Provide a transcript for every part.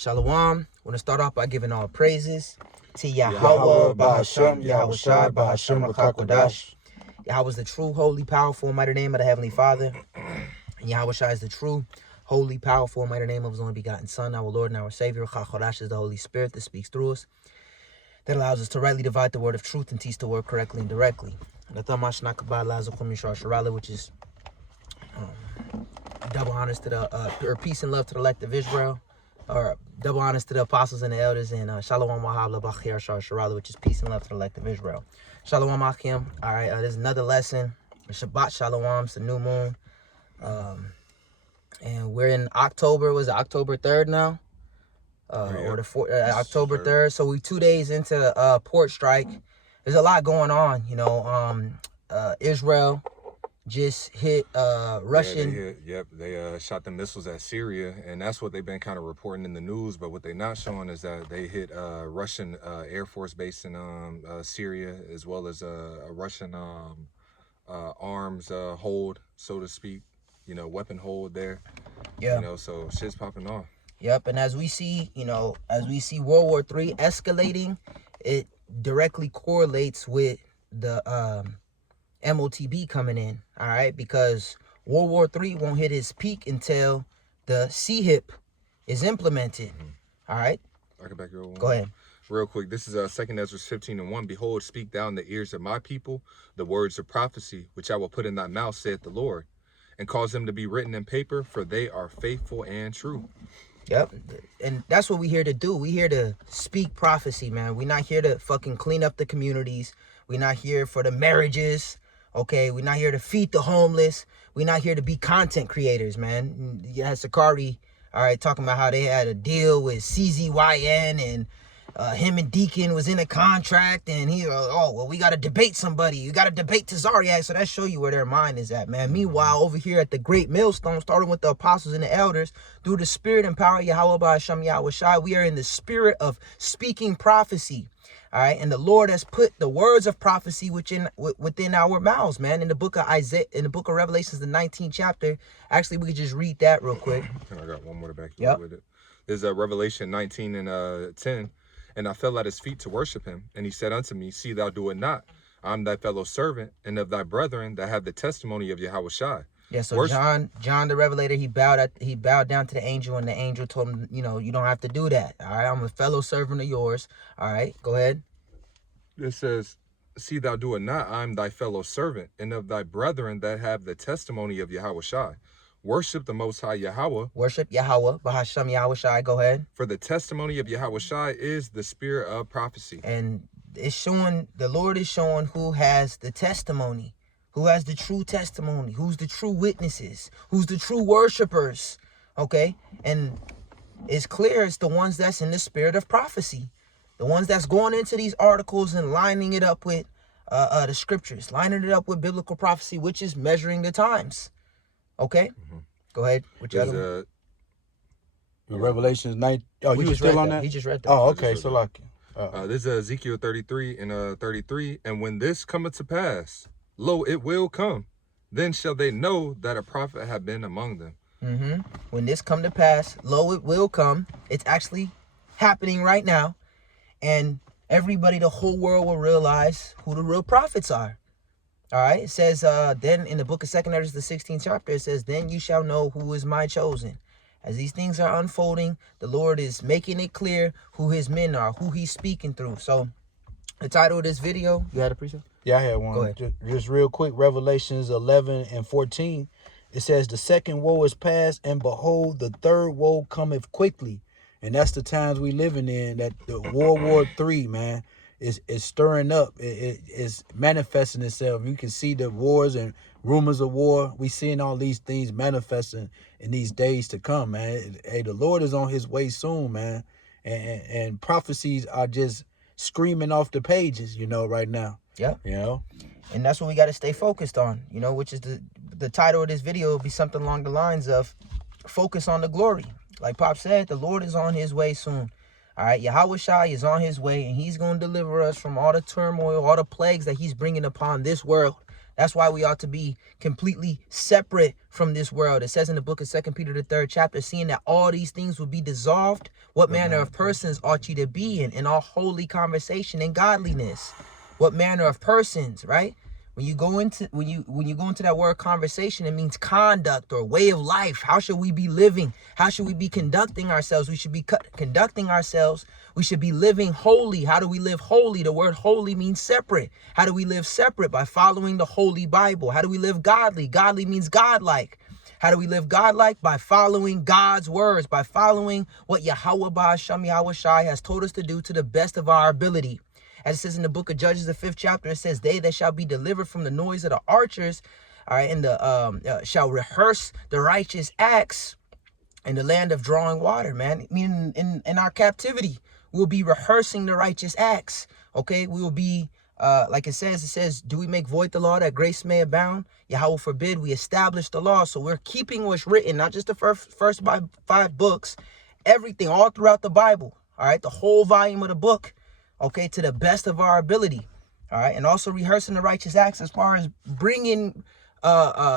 Shalom. I want to start off by giving all praises to Yahweh, Bahashem, Yahushai, Bahashem, Rakakodash. Yahweh is the true, holy, powerful, mighty name of the Heavenly Father. And Yahushai is the true, holy, powerful, mighty name of His only begotten Son, our Lord and our Savior. Rakakodash is the Holy Spirit that speaks through us, that allows us to rightly divide the word of truth and teach the word correctly and directly. Which is double honors to the or peace and love to the elect of Israel, or double honors to the apostles and the elders, and shalom wahab labachir sharala, which is peace and love to the elect of Israel. Shalom achim. All right, there's another lesson. Shabbat shalom. It's the new moon, and we're in October. Was it October 3rd now? Or the October 3rd. So we 2 days into port strike. There's a lot going on, you know. Israel just hit Russian. They shot the missiles at Syria, and that's what they've been kind of reporting in the news. But what they're not showing is that they hit Russian Air Force base in Syria, as well as a Russian arms hold, so to speak. You know, weapon hold there. Yeah. You know, so shit's popping off. Yep, and as we see, World War III escalating, it directly correlates with the MOTB coming in, all right? Because World War III won't hit its peak until the CHIP is implemented, all right? I can back you up. Go ahead. Real quick, this is 2nd Ezra 15:1. Behold, speak thou in the ears of my people the words of prophecy, which I will put in thy mouth, saith the Lord, and cause them to be written in paper, for they are faithful and true. Yep, and that's what we're here to do. We're here to speak prophecy, man. We're not here to fucking clean up the communities. We're not here for the marriages, okay? We're not here to feed the homeless. We're not here to be content creators, man. You had Sakari, all right, talking about how they had a deal with CZYN, and him and Deacon was in a contract, and he, we got to debate somebody. You got to debate Tazariak, so that show you where their mind is at, man. Meanwhile, over here at the Great Millstone, starting with the apostles and the elders, through the spirit and power of Yahweh Ba'ashem Yahushai, we are in the spirit of speaking prophecy, all right? And the Lord has put the words of prophecy within our mouths, man. In the book of Isaiah, in the book of Revelations, the 19th chapter, actually, we could just read that real quick. I got one more to back you up with it. There's Revelation 19 and 10. And I fell at his feet to worship him. And he said unto me, see thou do it not. I'm thy fellow servant, and of thy brethren that have the testimony of Yahushai. Yeah, so John the Revelator, he bowed down to the angel, and the angel told him, you don't have to do that. All right, I'm a fellow servant of yours. All right, go ahead. It says, see thou do it not. I'm thy fellow servant, and of thy brethren that have the testimony of Yahushai. Worship the Most High Yahweh. Worship Yahweh, Bahashem Yahushai. Go ahead. For the testimony of Yahushai is the spirit of prophecy. And it's showing, the Lord is showing who has the testimony, who has the true testimony, who's the true witnesses, who's the true worshipers, okay? And it's clear it's the ones that's in the spirit of prophecy, the ones that's going into these articles and lining it up with the scriptures, lining it up with biblical prophecy, which is measuring the times. Okay, Go ahead. Which other one? Revelations 9. Oh, you were still on that? He just read that. Oh, okay. So like, this is Ezekiel 33 and 33. And when this cometh to pass, lo, it will come. Then shall they know that a prophet have been among them. When this come to pass, lo, it will come. It's actually happening right now, and everybody, the whole world, will realize who the real prophets are. All right, it says, then in the book of 2nd Ezra, the 16th chapter, it says, then you shall know who is my chosen. As these things are unfolding, the Lord is making it clear who his men are, who he's speaking through. So the title of this video, you had a precept? Yeah, I had one. Go ahead. Just real quick, Revelations 11 and 14. It says, the second woe is past, and behold, the third woe cometh quickly. And that's the times we living in, that the World War III, man. Is stirring up. It's manifesting itself. You can see the wars and rumors of war. We seeing all these things manifesting in these days to come, man. Hey, the Lord is on his way soon, man. And prophecies are just screaming off the pages, right now. Yeah. And that's what we got to stay focused on, which is the title of this video will be something along the lines of focus on the glory. Like Pop said, the Lord is on his way soon. All right, Yahushai is on his way, and he's going to deliver us from all the turmoil, all the plagues that he's bringing upon this world That's why we ought to be completely separate from this world. It says in the book of 2 Peter, the 3rd chapter, seeing that all these things will be dissolved, what manner of persons ought ye to be in all holy conversation and godliness? What manner of persons, right? When you go into that word conversation, it means conduct or way of life. How should we be living? How should we be conducting ourselves? We should be conducting ourselves. We should be living holy. How do we live holy? The word holy means separate. How do we live separate? By following the Holy Bible. How do we live godly? Godly means godlike. How do we live godlike? By following God's words, by following what Yahweh Ba'ashem Yahweh Shai has told us to do to the best of our ability. As it says in the book of Judges, the 5th chapter, it says, they that shall be delivered from the noise of the archers, all right, and shall rehearse the righteous acts in the land of drawing water, man. Meaning in our captivity, we'll be rehearsing the righteous acts, okay? We will be, like it says, do we make void the law that grace may abound? Yahweh forbid. We establish the law. So we're keeping what's written, not just the first 5 books, everything, all throughout the Bible, all right? The whole volume of the book. Okay, to the best of our ability, all right, and also rehearsing the righteous acts as far as bringing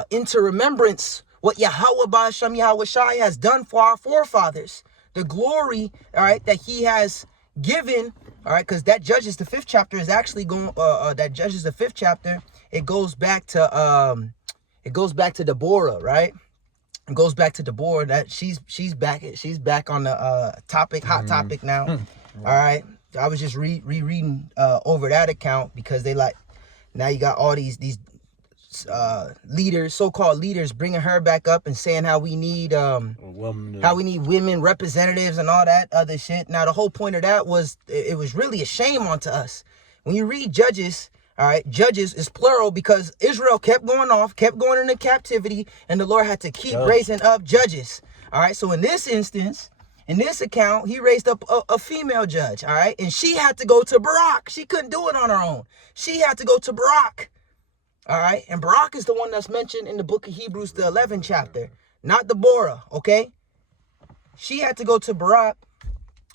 into remembrance what Yahweh Ba'ashem Yahweh Shai has done for our forefathers, the glory, all right, that he has given, all right, because that Judges the 5th chapter is actually going, that Judges the 5th chapter, it goes back to Deborah, right? It goes back to Deborah. That she's back on the topic, hot topic now, all right. I was just rereading over that account because they now you got all these leaders, so-called leaders, bringing her back up and saying how we need women representatives and all that other shit. Now the whole point of that was it was really a shame onto us. When you read Judges, all right, Judges is plural because Israel kept going into captivity, and the Lord had to keep raising up judges. All right, so in this instance, in this account, he raised up a female judge, all right? And she had to go to Barak. She couldn't do it on her own. She had to go to Barak, all right? And Barak is the one that's mentioned in the book of Hebrews, the 11th chapter, not Deborah, okay? She had to go to Barak,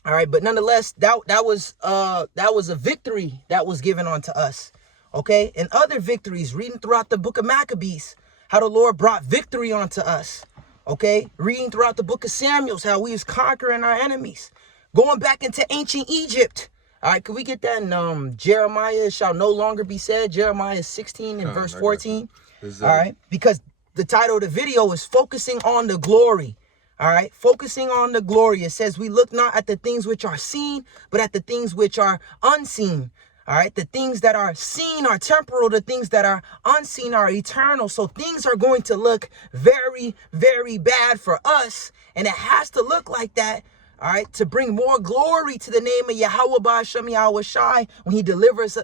all right? But nonetheless, that was a victory that was given unto us, okay? And other victories, reading throughout the book of Maccabees, how the Lord brought victory unto us. Okay, reading throughout the book of Samuel, how we was conquering our enemies. Going back into ancient Egypt. All right, could we get that in Jeremiah shall no longer be said? Jeremiah 16 and verse 14. All right, because the title of the video is focusing on the glory. All right, focusing on the glory. It says we look not at the things which are seen, but at the things which are unseen. All right, the things that are seen are temporal. The things that are unseen are eternal. So things are going to look very, very bad for us. And it has to look like that, all right, to bring more glory to the name of Yahweh Ba'ashem Yahweh Shai when he delivers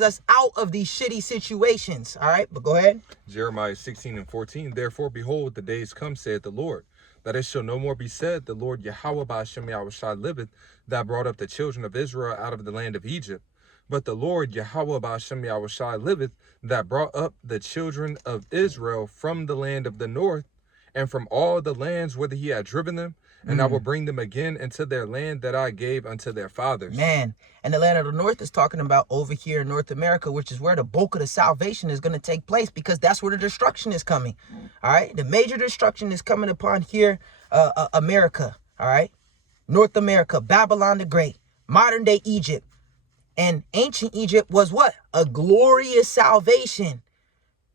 us out of these shitty situations. All right, but go ahead. Jeremiah 16 and 14. Therefore, behold, the days come, saith the Lord, that it shall no more be said, the Lord Yahweh Ba'ashem Yahweh Shai liveth, that brought up the children of Israel out of the land of Egypt. But the Lord Yahweh Ba'ashem Yahweh Shai liveth, that brought up the children of Israel from the land of the north, and from all the lands whither he had driven them, and I will bring them again into their land that I gave unto their fathers. Man, and the land of the north is talking about over here in North America, which is where the bulk of the salvation is going to take place, because that's where the destruction is coming. All right, the major destruction is coming upon here, America. All right, North America, Babylon the Great, modern day Egypt. And ancient Egypt was what? A glorious salvation.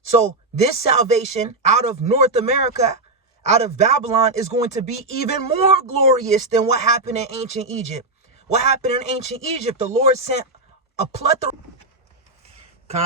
So this salvation out of North America, out of Babylon, is going to be even more glorious than what happened in ancient Egypt. What happened in ancient Egypt? The Lord sent a plethora.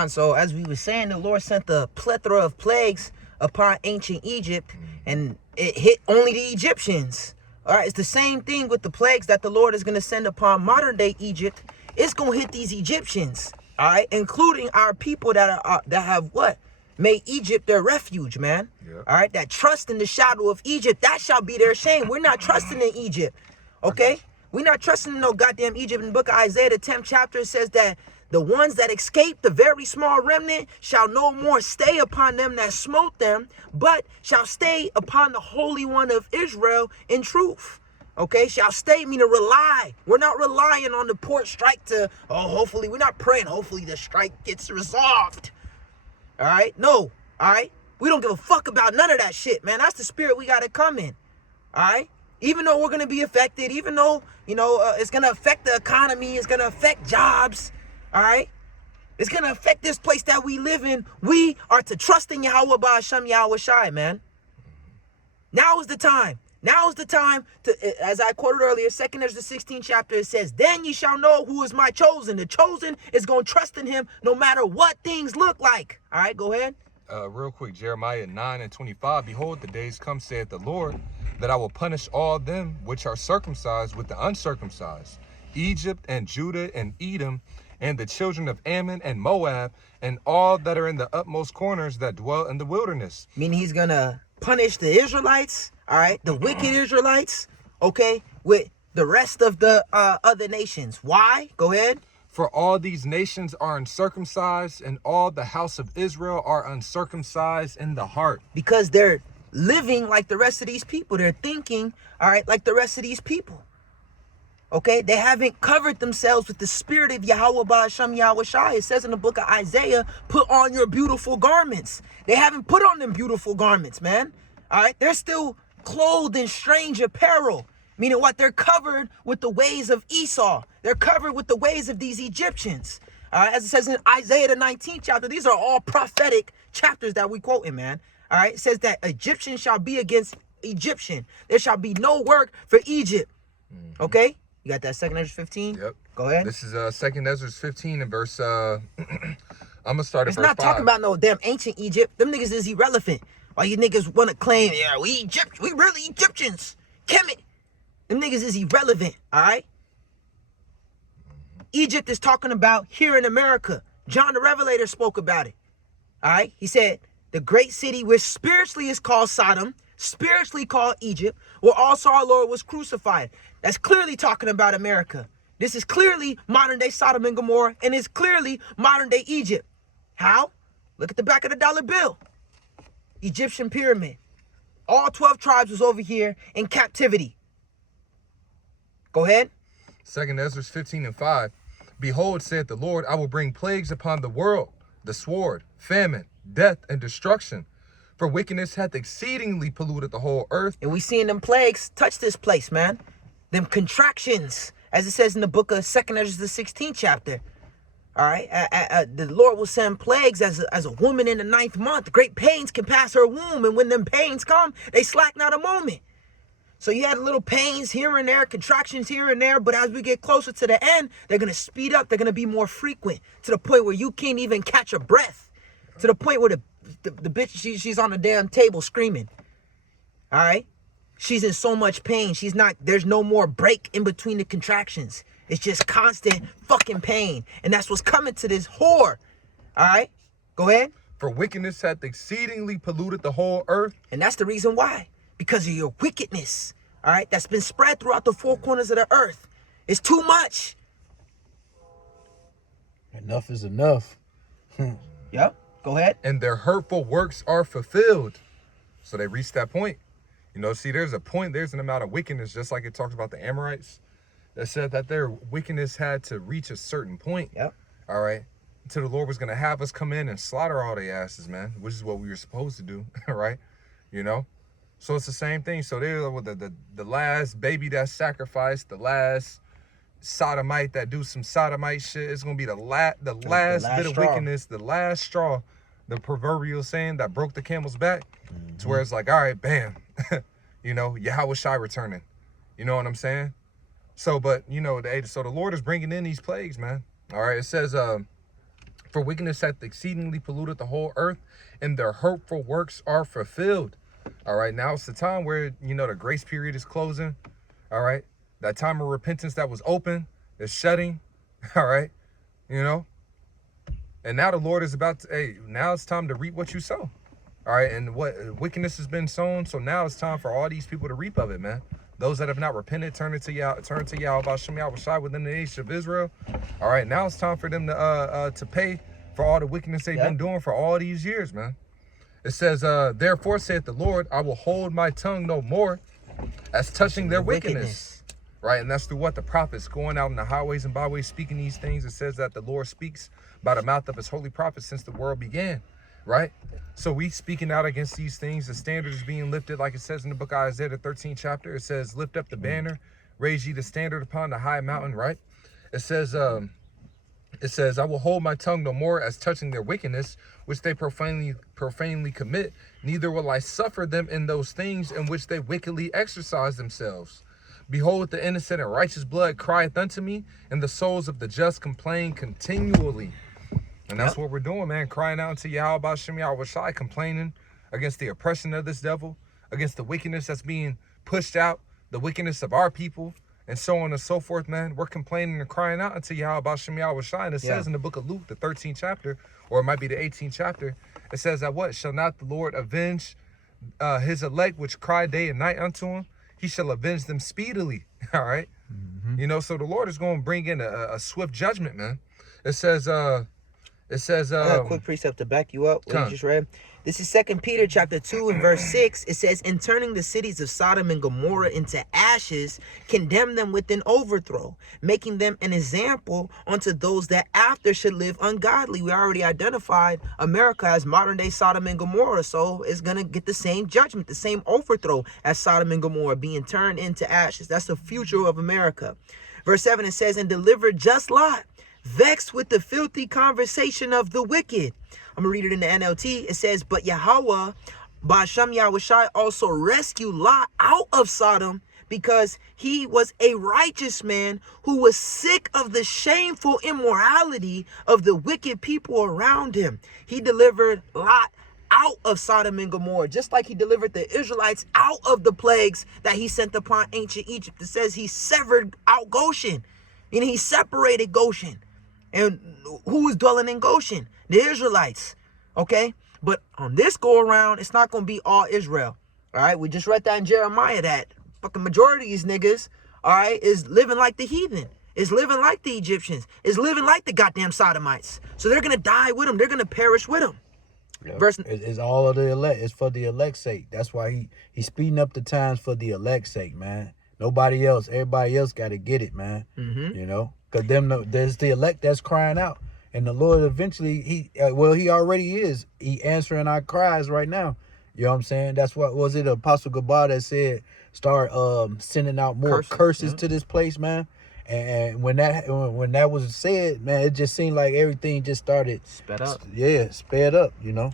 So as we were saying, the Lord sent the plethora of plagues upon ancient Egypt, and it hit only the Egyptians. All right, it's the same thing with the plagues that the Lord is going to send upon modern day Egypt. It's going to hit these Egyptians, all right, including our people that have what? Made Egypt their refuge, man. Yep. All right, that trust in the shadow of Egypt, that shall be their shame. We're not trusting in Egypt, okay? We're not trusting in no goddamn Egypt. In the book of Isaiah, the 10th chapter, says that the ones that escape, the very small remnant, shall no more stay upon them that smote them, but shall stay upon the Holy One of Israel in truth. Okay, shall stay, meaning rely. We're not relying on the port strike to, hopefully, we're not praying, hopefully the strike gets resolved. All right? No. All right? We don't give a fuck about none of that shit, man. That's the spirit we got to come in. All right? Even though we're going to be affected, even though, it's going to affect the economy, it's going to affect jobs, all right? It's going to affect this place that we live in. We are to trust in Yahweh Ba'Hashem Yahweh Shai, man. Now is the time. Now is the time to, as I quoted earlier, 2nd Ezra the 16th chapter, it says, then ye shall know who is my chosen. The chosen is going to trust in him no matter what things look like. All right, go ahead. Real quick, Jeremiah 9:25, behold, the days come, saith the Lord, that I will punish all them which are circumcised with the uncircumcised, Egypt and Judah and Edom, and the children of Ammon and Moab, and all that are in the utmost corners that dwell in the wilderness. Meaning he's going to punish the Israelites, all right, the wicked Israelites, okay, with the rest of the other nations. Why? Go ahead. For all these nations are uncircumcised, and all the house of Israel are uncircumcised in the heart. Because they're living like the rest of these people. They're thinking, all right, like the rest of these people. Okay? They haven't covered themselves with the spirit of Yahweh Ba'Hashem Yahweh Shai. It says in the book of Isaiah, put on your beautiful garments. They haven't put on them beautiful garments, man. All right? They're still clothed in strange apparel. Meaning what? They're covered with the ways of Esau. They're covered with the ways of these Egyptians. As it says in Isaiah the 19th chapter, these are all prophetic chapters that we quoting, man. All right, it says that Egyptian shall be against Egyptian. There shall be no work for Egypt. Okay? You got that 2nd Ezra 15? Yep. Go ahead. This is 2nd Ezra 15 and verse, I'm going to start at It's verse 5. not talking about no damn ancient Egypt. Them niggas is irrelevant. Why you niggas want to claim, yeah, we really Egyptians. Kemet. Them niggas is irrelevant, all right? Egypt is talking about here in America. John the Revelator spoke about it, all right? He said, the great city which spiritually is called Sodom, spiritually called Egypt, where also our Lord was crucified. That's clearly talking about America. This is clearly modern day Sodom and Gomorrah, and it's clearly modern day Egypt. How? Look at the back of the dollar bill. Egyptian pyramid. All 12 tribes was over here in captivity. Go ahead. 2nd Ezra 15 and 5. Behold, saith the Lord, I will bring plagues upon the world, the sword, famine, death, and destruction. For wickedness hath exceedingly polluted the whole earth. And we seeing them plagues touch this place, man. Them contractions, as it says in the book of 2nd Ezra, the 16th chapter. All right. The Lord will send plagues as a woman in the 9th month. Great pains can pass her womb. And when them pains come, they slack not a moment. So you had little pains here and there, contractions here and there, but as we get closer to the end, they're going to speed up. They're going to be more frequent to the point where you can't even catch a breath. To the point where the bitch, she's on the damn table screaming. All right? She's in so much pain. There's no more break in between the contractions. It's just constant fucking pain. And that's what's coming to this whore. All right? Go ahead. For wickedness hath exceedingly polluted the whole earth. And that's the reason why. Because of your wickedness, all right, that's been spread throughout the four corners of the earth. It's too much. Enough is enough. Yep, go ahead. And their hurtful works are fulfilled. So they reached that point. See, there's a point, there's an amount of wickedness, just like it talks about the Amorites, that said that their wickedness had to reach a certain point. Yep. All right. Until the Lord was going to have us come in and slaughter all their asses, man, which is what we were supposed to do, right? So it's the same thing. So they're the last baby that's sacrificed, the last sodomite that do some sodomite shit. It's gonna be the last bit of straw. wickedness, the last straw, the proverbial saying that broke the camel's back. To where it's like, all right, bam, Yahweh Shai returning. You know what I'm saying? So, but so the Lord is bringing in these plagues, man. All right, it says, for wickedness hath exceedingly polluted the whole earth, and their hurtful works are fulfilled. All right, now it's the time where, the grace period is closing. All right, that time of repentance that was open is shutting. All right, and now the Lord is about to, now it's time to reap what you sow. All right, and what wickedness has been sown, so now it's time for all these people to reap of it, man. Those that have not repented, turn to Yahweh Ba'Hashem Yahweh Shai within the nation of Israel. All right, now it's time for them to pay for all the wickedness they've been doing for all these years, man. It says, therefore saith the Lord, I will hold my tongue no more as touching their wickedness. Right, and that's through what? The prophets going out in the highways and byways speaking these things. It says that the Lord speaks by the mouth of his holy prophets since the world began. right? So we speaking out against these things. The standard is being lifted, like it says in the book of Isaiah, the 13th chapter. It says, lift up the banner, raise ye the standard upon the high mountain, right? It says, I will hold my tongue no more as touching their wickedness, which they profanely commit. Neither will I suffer them in those things in which they wickedly exercise themselves. Behold, the innocent and righteous blood crieth unto me, and the souls of the just complain continually. And that's what we're doing, man. Crying out to Yahweh Bashem Yahweh Shai, complaining against the oppression of this devil, against the wickedness that's being pushed out, the wickedness of our people, and so on and so forth, man. We're complaining and crying out unto Yahweh Bashem Yahweh Shai. And it says in the book of Luke, the 13th chapter, or it might be the 18th chapter, it says that what? Shall not the Lord avenge his elect which cry day and night unto him? He shall avenge them speedily. All right. You know, so the Lord is going to bring in a swift judgment, man. It says, I got a quick precept to back you up. What you just read. This is 2 Peter chapter 2 and verse 6. It says, in turning the cities of Sodom and Gomorrah into ashes, condemn them with an overthrow, making them an example unto those that after should live ungodly. We already identified America as modern day Sodom and Gomorrah. So it's going to get the same judgment, the same overthrow as Sodom and Gomorrah, being turned into ashes. That's the future of America. Verse 7, it says, and deliver just Lot, vexed with the filthy conversation of the wicked. I'm going to read it in the NLT. It says, but Yahweh, Bashem Yahweh Shai, also rescued Lot out of Sodom because he was a righteous man who was sick of the shameful immorality of the wicked people around him. He delivered Lot out of Sodom and Gomorrah, just like he delivered the Israelites out of the plagues that he sent upon ancient Egypt. It says he severed out Goshen, and he separated Goshen. And who was dwelling in Goshen? The Israelites. Okay? But on this go around, it's not going to be all Israel. All right? We just read that in Jeremiah that fucking majority of these niggas, all right, is living like the heathen. Is living like the Egyptians. Is living like the goddamn Sodomites. So they're going to die with them. They're going to perish with them. Yep. It's all of the elect. It's for the elect's sake. That's why he's speeding up the times for the elect's sake, man. Nobody else. Everybody else got to get it, man. You know? Because there's the elect that's crying out. And the Lord eventually, he already is. He answering our cries right now. You know what I'm saying? That's what, was it Apostle Gabar that said, start sending out more curses to this place, man? And when that was said, man, it just seemed like everything just started. Sped up. Yeah, sped up, you know.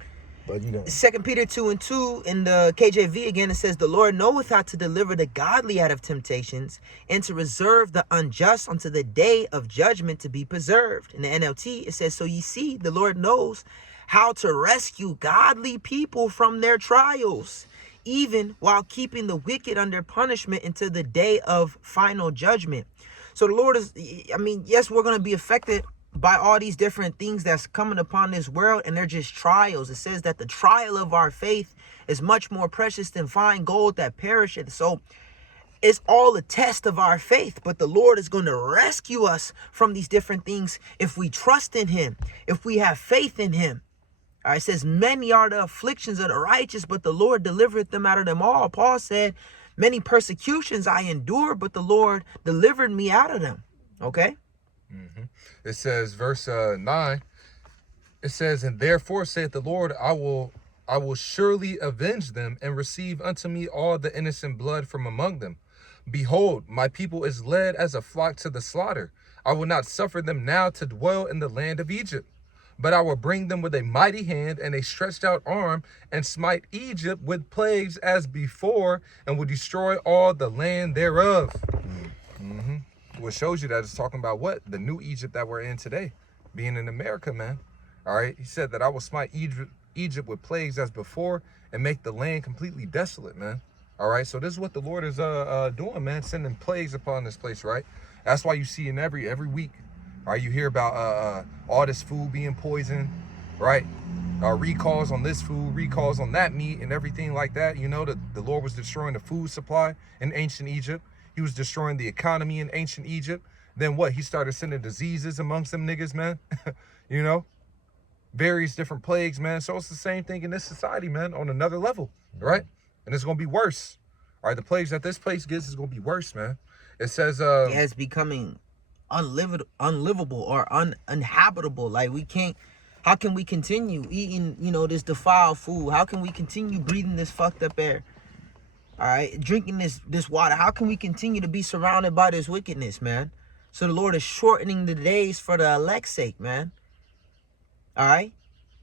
But, you know. 2 Peter 2 and 2 in the KJV again, it says, the Lord knoweth how to deliver the godly out of temptations and to reserve the unjust unto the day of judgment to be preserved. In the NLT, it says, so ye see, the Lord knows how to rescue godly people from their trials, even while keeping the wicked under punishment until the day of final judgment. So the Lord is, I mean, yes, we're going to be affected by all these different things that's coming upon this world, and they're just trials. It says that the trial of our faith is much more precious than fine gold that perisheth. So it's all a test of our faith, but the Lord is going to rescue us from these different things if we trust in him, if we have faith in him. All right, it says, many are the afflictions of the righteous, but the Lord delivereth them out of them all. Paul said, many persecutions I endured, but the Lord delivered me out of them. Okay? It says, verse 9, it says, and therefore saith the Lord, I will surely avenge them and receive unto me all the innocent blood from among them. Behold, my people is led as a flock to the slaughter. I will not suffer them now to dwell in the land of Egypt, but I will bring them with a mighty hand and a stretched out arm and smite Egypt with plagues as before and will destroy all the land thereof. What shows you that it's talking about what? The new Egypt that we're in today, being in America, man. All right. He said that I will smite Egypt with plagues as before and make the land completely desolate, man. All right. So this is what the Lord is doing, man, sending plagues upon this place, right? That's why you see in every week, all right, you hear about all this food being poisoned, right? Recalls on this food, recalls on that meat and everything like that. You know, the Lord was destroying the food supply in ancient Egypt. He was destroying the economy in ancient Egypt. Then what? He started sending diseases amongst them niggas, man. You know, various different plagues, man. So it's the same thing in this society, man, on another level, right? And it's going to be worse. All right, the plagues that this place gets is going to be worse, man. It says... it's becoming unlivable or uninhabitable. Like, we can't How can we continue eating, this defiled food? How can we continue breathing this fucked up air? All right, drinking this water. How can we continue to be surrounded by this wickedness, man? So the Lord is shortening the days for the elect's sake, man. All right.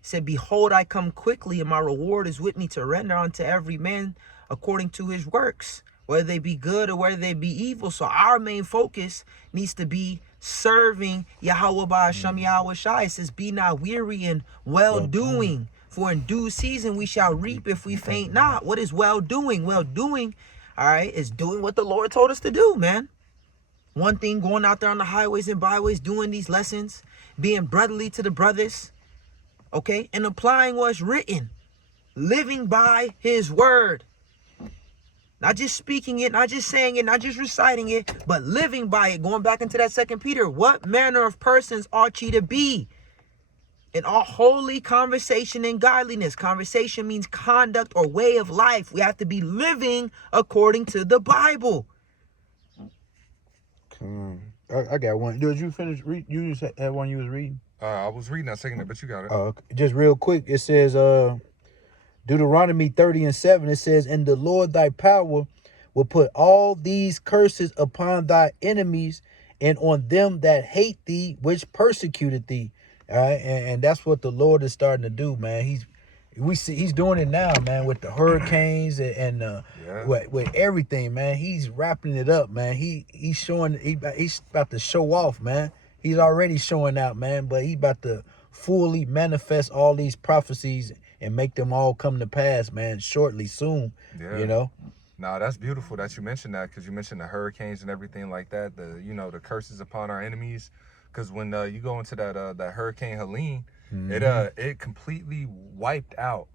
He said, behold, I come quickly, and my reward is with me to render unto every man according to his works, whether they be good or whether they be evil. So our main focus needs to be serving Yahweh Ba'ashem Yahweh Shai. It says, be not weary in well-doing, for in due season we shall reap if we faint not. What is well-doing? Well-doing, all right, is doing what the Lord told us to do, man. One thing, going out there on the highways and byways, doing these lessons, being brotherly to the brothers, okay, and applying what's written, living by his word. Not just speaking it, not just saying it, not just reciting it, but living by it. Going back into that 2 Peter, what manner of persons ought ye to be? In all holy conversation and godliness. Conversation means conduct or way of life. We have to be living according to the Bible. I got one. Did you finish? You just had one you was reading? I was reading that second, but you got it. Okay. Just real quick, it says, Deuteronomy 30:7, it says, and the Lord thy power will put all these curses upon thy enemies and on them that hate thee, which persecuted thee. All right, and that's what the Lord is starting to do, man. He's doing it now, man, with the hurricanes and with everything, man. He's wrapping it up, man. He's showing he's about to show off, man. He's already showing out, man, but he's about to fully manifest all these prophecies and make them all come to pass, man, shortly, soon. Yeah. Nah, that's beautiful that you mentioned that, because you mentioned the hurricanes and everything like that. The curses upon our enemies. Because when you go into that Hurricane Helene, it completely wiped out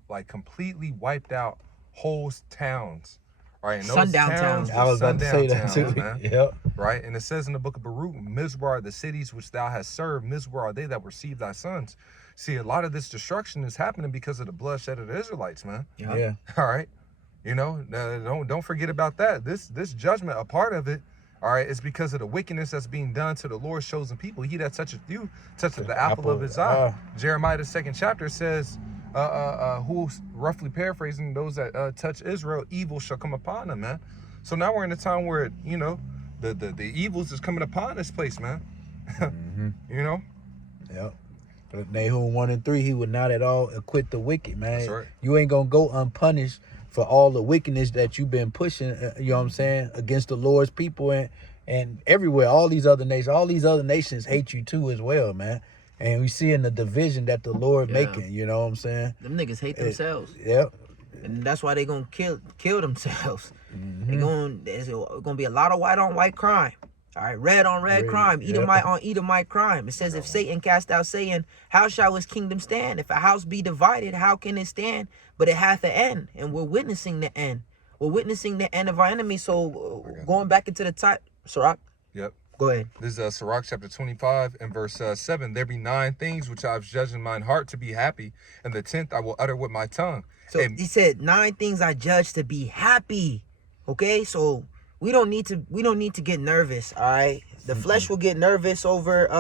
whole towns. Right, and Sundown towns. I was about to say that too. Man. Yep. Right, and it says in the book of Baruch, Mizpah are the cities which thou hast served, Mizpah are they that received thy sons. See, a lot of this destruction is happening because of the bloodshed of the Israelites, man. Yeah. All right, don't forget about that. This judgment, a part of it, all right, it's because of the wickedness that's being done to the Lord's chosen people. He that toucheth you toucheth the apple of his eye. Jeremiah the 2nd chapter says, who's roughly paraphrasing, those that touch Israel, evil shall come upon them, man. So now we're in a time where the evils is coming upon this place, man. Yep. Nahum 1:3, he would not at all acquit the wicked, man. That's right. You ain't gonna go unpunished for all the wickedness that you've been pushing, you know what I'm saying, against the Lord's people and everywhere. All these other nations hate you too as well, man. And we see in the division that the Lord making, you know what I'm saying? Them niggas hate themselves. Yep. And that's why they gonna kill themselves. There's gonna be a lot of white on white crime. All right, red on red crime, Edomite on Edomite crime. It says, if Satan cast out Satan, how shall his kingdom stand? If a house be divided, how can it stand? But it hath an end, and we're witnessing the end. We're witnessing the end of our enemy. So going back into the type, Sirach. Yep. Go ahead. This is Sirach chapter 25 and verse 7. There be 9 things which I have judged in mine heart to be happy, and the 10th I will utter with my tongue. So he said 9 things I judge to be happy. Okay, so we don't need to get nervous. All right, the flesh will get nervous over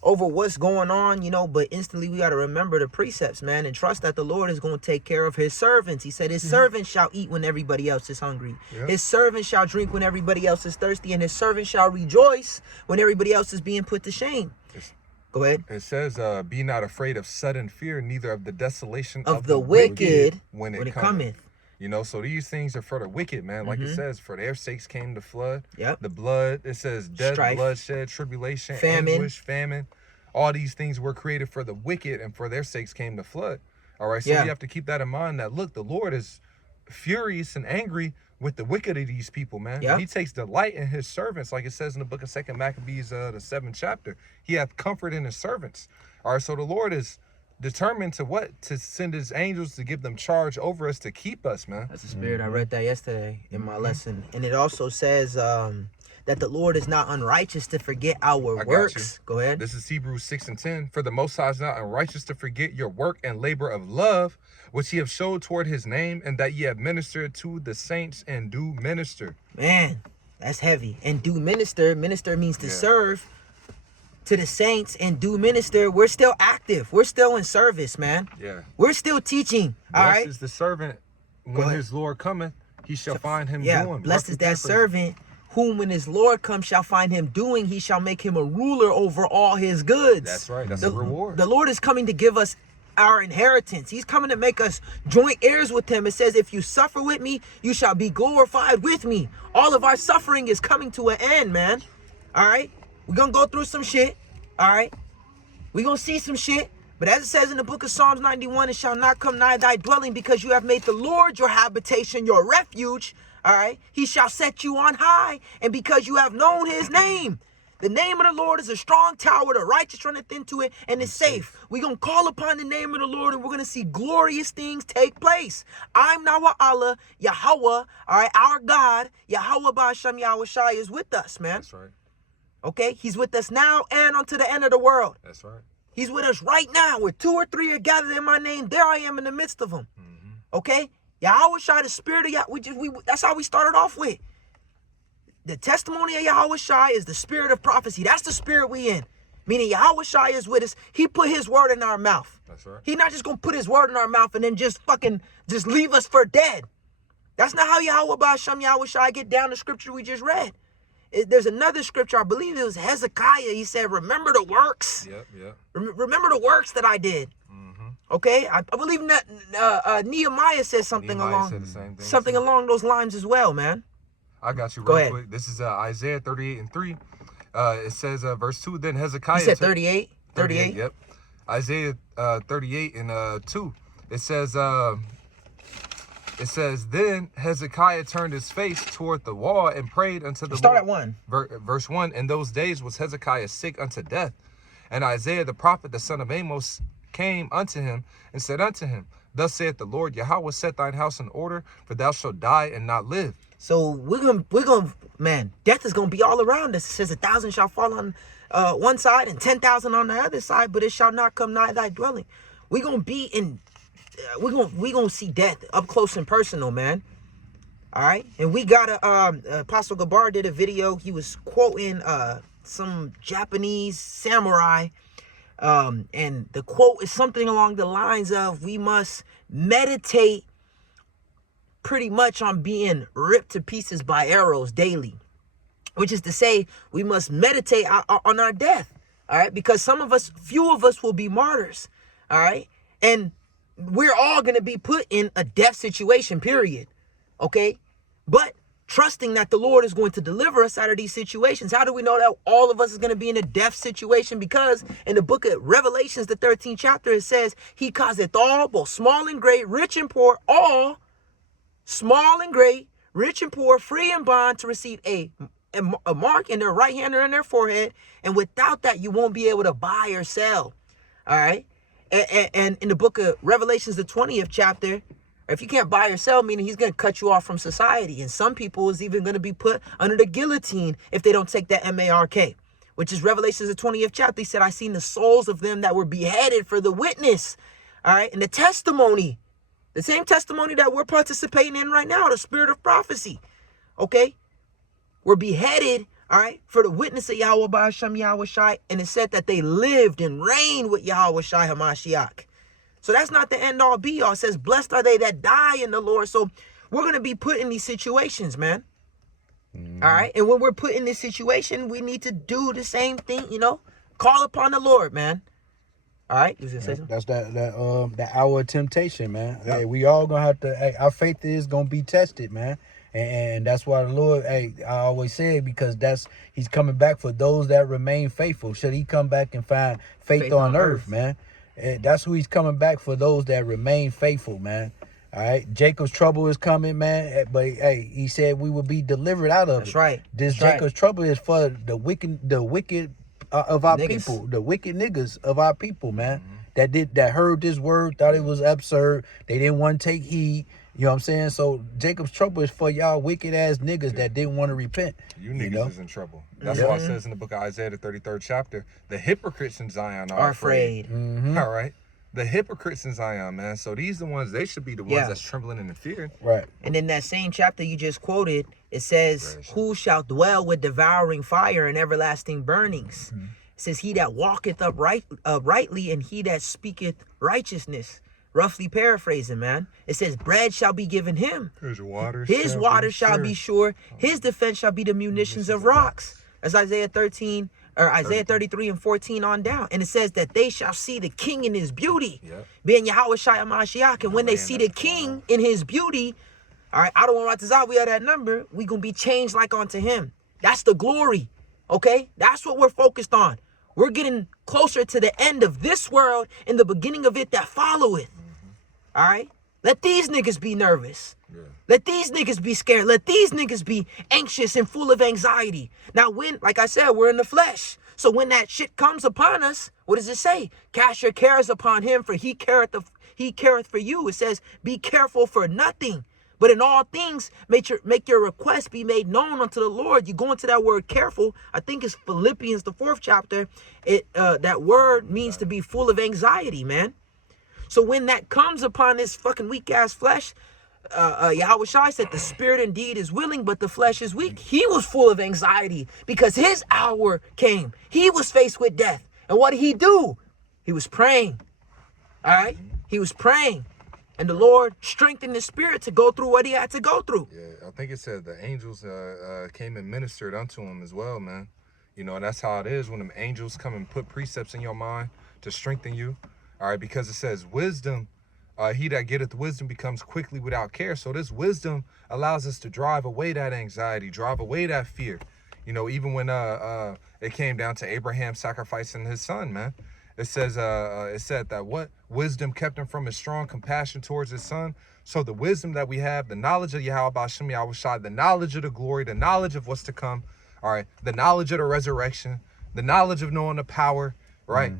what's going on, but instantly we got to remember the precepts, man, and trust that the Lord is going to take care of his servants. He said his servants shall eat when everybody else is hungry. Yep. His servants shall drink when everybody else is thirsty, and his servants shall rejoice when everybody else is being put to shame. Go ahead. It says, be not afraid of sudden fear, neither of the desolation of the wicked when it cometh. So these things are for the wicked, man. Like it says, for their sakes came the flood. Yep. The blood, it says death, strife, bloodshed, tribulation, famine. Anguish, famine. All these things were created for the wicked, and for their sakes came the flood. All right, so we have to keep that in mind, that, look, the Lord is furious and angry with the wicked of these people, man. Yep. He takes delight in his servants, like it says in the book of 2 Maccabees, the 7th chapter. He hath comfort in his servants. All right, so the Lord is determined to send his angels to give them charge over us to keep us, man. That's the spirit. I read that yesterday in my lesson. And it also says that the Lord is not unrighteous to forget our works. Go ahead. This is Hebrews 6:10. For the Most High is not unrighteous to forget your work and labor of love, which ye have showed toward his name, and that ye have ministered to the saints and do minister. Man, that's heavy. And do minister. Minister means to serve to the saints and do minister, we're still active. We're still in service, man. Yeah. We're still teaching. All Blessed right. is the servant when ahead. his Lord cometh, he shall find him Yeah. doing. Blessed Roughly is that paraphrasing. servant whom when his Lord comes shall find him doing. He shall make him a ruler over all his goods. That's right. That's a reward. The Lord is coming to give us our inheritance. He's coming to make us joint heirs with him. It says, if you suffer with me, you shall be glorified with me. All of our suffering is coming to an end, man. All right. We're going to go through some shit. All right. We're going to see some shit. But as it says in the book of Psalms 91, it shall not come nigh thy dwelling, because you have made the Lord your habitation, your refuge. All right. He shall set you on high. And because you have known his name. The name of the Lord is a strong tower. The righteous runneth into it and is safe. We're going to call upon the name of the Lord, and we're going to see glorious things take place. I'm Nawa Allah, Yahweh, all right, our God, Yahweh Ba'asham Yahushai is with us, man. That's right. Okay? He's with us now and unto the end of the world. That's right. He's with us right now. Where 2 or 3 are gathered in my name, there I am in the midst of them. Okay? Yahushai, the spirit of Yahweh, that's how we started off with. The testimony of Yahushai is the spirit of prophecy. That's the spirit we in. Meaning Yahushai is with us. He put his word in our mouth. That's right. He's not just going to put his word in our mouth and then just leave us for dead. That's not how Yahweh Ba'asham Yahushai get down the scripture we just read. There's another scripture, I believe it was Hezekiah. He said, remember the works. Yep. Remember the works that I did. Okay? I believe that Nehemiah said something Nehemiah said the same thing, something too. along those lines as well, man. I got you Go real ahead. quick. This is Isaiah 38:3. It says, verse 2, then Hezekiah... You said 38? 38? Yep. Isaiah 38 and 2. It says, then Hezekiah turned his face toward the wall and prayed unto the Start Lord. at 1. Verse 1, in those days was Hezekiah sick unto death. And Isaiah the prophet, the son of Amos, came unto him and said unto him, thus saith the Lord, Yahweh, set thine house in order, for thou shalt die and not live. So we're gonna, man, death is gonna be all around us. It says 1,000 shall fall on one side and 10,000 on the other side, but it shall not come nigh thy dwelling. We're gonna be in, we're gonna see death up close and personal, man. All right, and we got Apostle Gabar did a video. He was quoting some Japanese samurai, and the quote is something along the lines of, "We must meditate." Pretty much on being ripped to pieces by arrows daily, which is to say we must meditate on our death. All right, because few of us will be martyrs. All right, and we're all going to be put in a death situation, period. Okay, but trusting that the Lord is going to deliver us out of these situations. How do we know that all of us is going to be in a death situation? Because in the book of Revelations, the 13th chapter, it says, he causeth all, both small and great, rich and poor, all small and great, rich and poor, free and bond, to receive a mark in their right hand or in their forehead. And without that, you won't be able to buy or sell. All right. And in the book of Revelations, the 20th chapter, if you can't buy or sell, meaning he's going to cut you off from society. And some people is even going to be put under the guillotine if they don't take that MARK, which is Revelations, the 20th chapter. He said, I seen the souls of them that were beheaded for the witness. All right. And the testimony. The same testimony that we're participating in right now, the spirit of prophecy. Okay? We're beheaded, all right, for the witness of Yahweh Ba'asham Yahushai. And it said that they lived and reigned with Yahushai HaMashiach. So that's not the end all be all. It says, blessed are they that die in the Lord. So we're going to be put in these situations, man. All right? And when we're put in this situation, we need to do the same thing, call upon the Lord, man. All right, you was gonna say something? That's that hour of temptation, man. Hey, we all gonna have to. Hey, our faith is gonna be tested, man, and that's why the Lord. Hey, I always say, because he's coming back for those that remain faithful. Should he come back and find faith on earth, man? And that's who he's coming back for, those that remain faithful, man. All right, Jacob's trouble is coming, man. But hey, he said we will be delivered out of it. That's right. This Jacob's trouble is for the wicked. Of our people, the wicked niggas of our people, man, that heard this word, thought it was absurd. They didn't want to take heed. You know what I'm saying? So Jacob's trouble is for y'all wicked ass niggas that didn't want to repent. You niggas is in trouble. That's why it says in the book of Isaiah, the 33rd chapter, the hypocrites in Zion are afraid. All right. The hypocrites in Zion, man. So these the ones, they should be the ones that's trembling and in fear. Right. And in that same chapter you just quoted, it says, who shall dwell with devouring fire and everlasting burnings? It says, he that walketh uprightly and he that speaketh righteousness. Roughly paraphrasing, man. It says, bread shall be given him. His water Shall be sure. His defense shall be the munitions of rocks. That's Isaiah 13, or Isaiah 33 and 14 on down. And it says that they shall see the king in his beauty. Yep. Being Yahweh Shai HaMashiach. And when they see the king in his beauty, all right, I don't want to we are that number. We going to be changed like unto him. That's the glory. Okay? That's what we're focused on. We're getting closer to the end of this world and the beginning of it that followeth. All right? Let these niggas be nervous. Yeah. Let these niggas be scared. Let these niggas be anxious and full of anxiety. Now, when, like I said, we're in the flesh. So when that shit comes upon us, what does it say? Cast your cares upon him, for he careth for you. It says, be careful for nothing. But in all things, make your request be made known unto the Lord. You go into that word careful. I think it's Philippians, the 4th chapter. That word means to be full of anxiety, man. So when that comes upon this fucking weak ass flesh, Yahweh Shai said the spirit indeed is willing, but the flesh is weak. He was full of anxiety because his hour came. He was faced with death. And what did he do? He was praying. All right? He was praying. And the Lord strengthened his spirit to go through what he had to go through. Yeah, I think it said the angels came and ministered unto him as well, man. You know, that's how it is when them angels come and put precepts in your mind to strengthen you. All right, because it says wisdom, he that getteth wisdom becomes quickly without care. So this wisdom allows us to drive away that anxiety, drive away that fear. You know, even when it came down to Abraham sacrificing his son, man. It says, it said that what? Wisdom kept him from his strong compassion towards his son. So the wisdom that we have, the knowledge of Yahweh Bashem Yahweh Shai, the knowledge of the glory, the knowledge of what's to come, all right, the knowledge of the resurrection, the knowledge of knowing the power, right?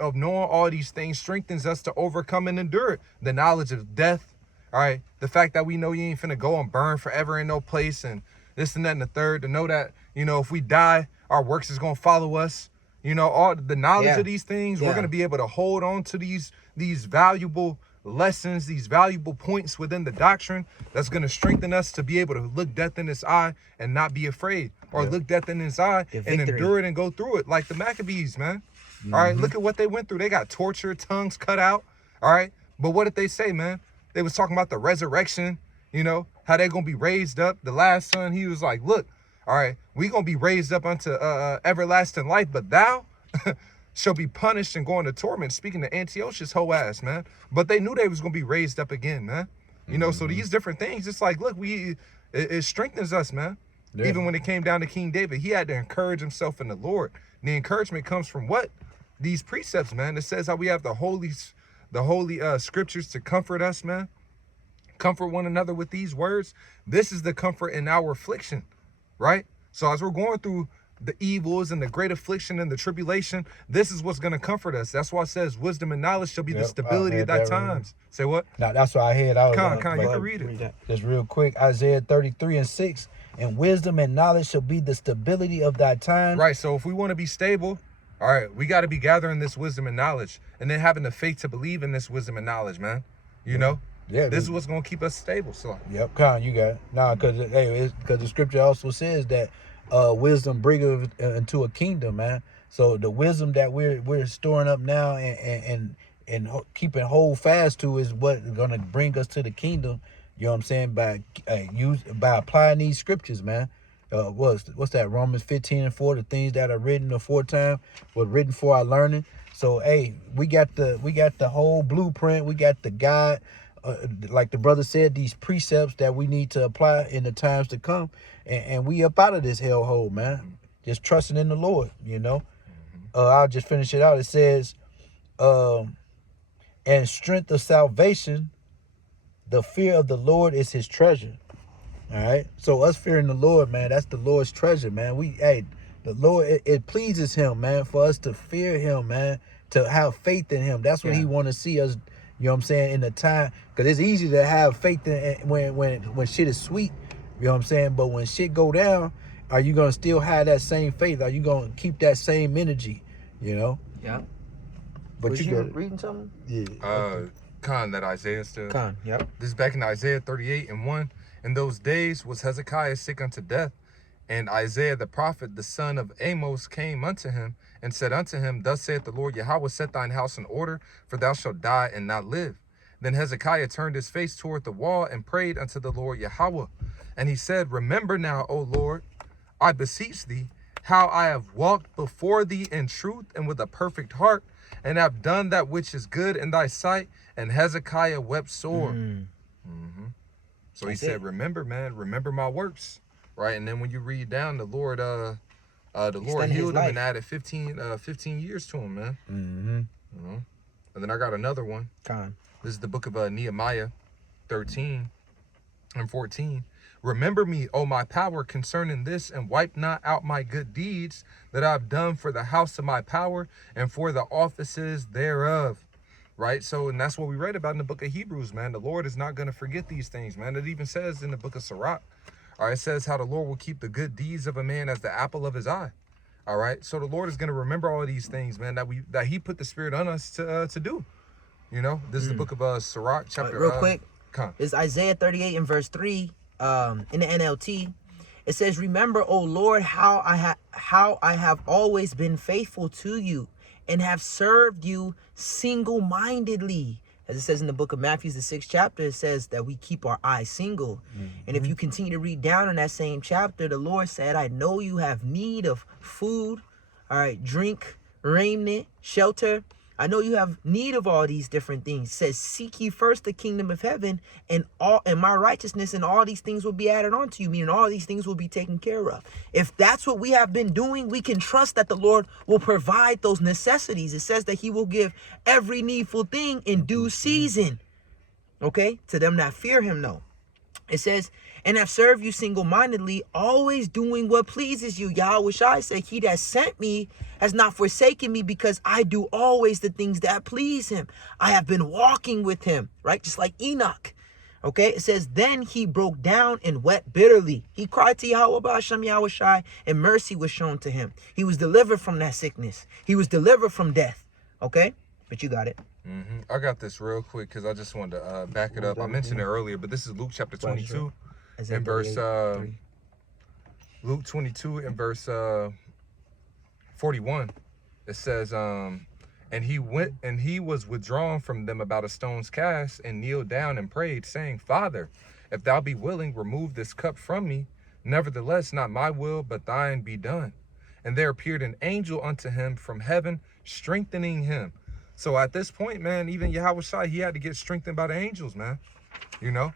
Of knowing all these things strengthens us to overcome and endure it. The knowledge of death, all right? The fact that we know you ain't finna go and burn forever in no place and this and that and the third. To know that, you know, if we die, our works is gonna follow us. You know, all the knowledge of these things, we're gonna be able to hold on to these valuable lessons, these valuable points within the doctrine that's gonna strengthen us to be able to look death in its eye and not be afraid, or look death in its eye and endure it and go through it, like the Maccabees, man. All right, look at what they went through. They got tortured, tongues cut out. All right, but what did they say, man? They was talking about the resurrection. You know how they gonna be raised up. The last son, he was like, look, all right, we gonna be raised up unto everlasting life, but thou shall be punished and go into torment. Speaking to Antiochus' whole ass, man. But they knew they was gonna be raised up again, man. You know, so these different things, it's like, look, it strengthens us, man. Yeah. Even when it came down to King David, he had to encourage himself in the Lord. And the encouragement comes from what? These precepts, man. It says how we have the holy scriptures to comfort us, man. Comfort one another with these words. This is the comfort in our affliction, right? So as we're going through the evils and the great affliction and the tribulation, this is what's going to comfort us. That's why it says wisdom and knowledge shall be the stability at that times. Say what? Now that's what I had. Con, you can read it. Just real quick, Isaiah 33 and 6. And wisdom and knowledge shall be the stability of thy times. Right, so if we want to be stable, all right, we got to be gathering this wisdom and knowledge, and then having the faith to believe in this wisdom and knowledge, man. You know? Yeah. This is what's going to keep us stable. So. Yep, Con, you got it. Nah, because the scripture also says that wisdom bringeth into a kingdom, man. So the wisdom that we're storing up now and keeping hold fast to is what's going to bring us to the kingdom. You know what I'm saying? By applying these scriptures, man. What's that? Romans 15 and 4. The things that are written aforetime were written for our learning. So hey, we got the whole blueprint. We got the guide. Like the brother said, these precepts that we need to apply in the times to come, and we up out of this hellhole, man. Just trusting in the Lord, you know. I'll just finish it out. It says, and strength of salvation, the fear of the Lord is his treasure. All right. So us fearing the Lord, man, that's the Lord's treasure, man. The Lord, it pleases him, man, for us to fear him, man, to have faith in him. That's what he want to see us, you know what I'm saying, in the time. Because it's easy to have faith in when shit is sweet, you know what I'm saying? But when shit go down, are you going to still have that same faith? Are you going to keep that same energy, you know? Yeah. But was you reading something? Yeah. Con, that Isaiah still. Con, yep. This is back in Isaiah 38 and 1. In those days was Hezekiah sick unto death, And Isaiah the prophet, the son of Amos, came unto him and said unto him, Thus saith the Lord Yahweh, set thine house in order, for thou shalt die and not live. Then Hezekiah turned his face toward the wall and prayed unto the Lord Yahweh. And he said, Remember now, O Lord, I beseech thee, how I have walked before thee in truth and with a perfect heart, and have done that which is good in thy sight. And Hezekiah wept sore. So he That's said, it. remember, man, remember my works. Right. And then when you read down, the Lord Extended his healed him life. and added 15 years to him, man. You know? And then I got another one. Con. This is the book of Nehemiah 13 and 14. Remember me, O my power, concerning this, and wipe not out my good deeds that I've done for the house of my power and for the offices thereof. Right? So, and that's what we read about in the book of Hebrews, man. The Lord is not going to forget these things, man. It even says in the book of Sirach, all right, it says how the Lord will keep the good deeds of a man as the apple of his eye. All right. So the Lord is going to remember all of these things, man, that he put the spirit on us to do. You know, this is the book of Sirach, chapter. Real quick, Come. it's Isaiah 38 and verse 3 in the NLT. It says, Remember, O Lord, how I have always been faithful to you and have served you single-mindedly. As it says in the book of Matthew, the 6th chapter, it says that we keep our eyes single. And if you continue to read down in that same chapter, the Lord said, I know you have need of food, all right, drink, raiment, shelter. I know you have need of all these different things. It says, seek ye first the kingdom of heaven, and my righteousness, and all these things will be added onto you, meaning all these things will be taken care of. If that's what we have been doing, we can trust that the Lord will provide those necessities. It says that he will give every needful thing in due season. Okay? To them that fear him, no. It says, and have served you single-mindedly, always doing what pleases you. Yahweh Shai said, he that sent me has not forsaken me, because I do always the things that please him. I have been walking with him, right? Just like Enoch. Okay, it says, then he broke down and wept bitterly. He cried to Yahweh Ba'ashem Yahweh Shai, and mercy was shown to him. He was delivered from that sickness. He was delivered from death. Okay, but you got it. I got this real quick because I just wanted to back it up. I mentioned it earlier, but this is Luke chapter 22 and verse Luke 22 and verse 41. It says, and he went and he was withdrawn from them about a stone's cast, and kneeled down and prayed, saying, Father, if thou be willing, remove this cup from me. Nevertheless, not my will, but thine be done. And there appeared an angel unto him from heaven, strengthening him. So at this point, man, even Yahweh Shai, he had to get strengthened by the angels, man. You know?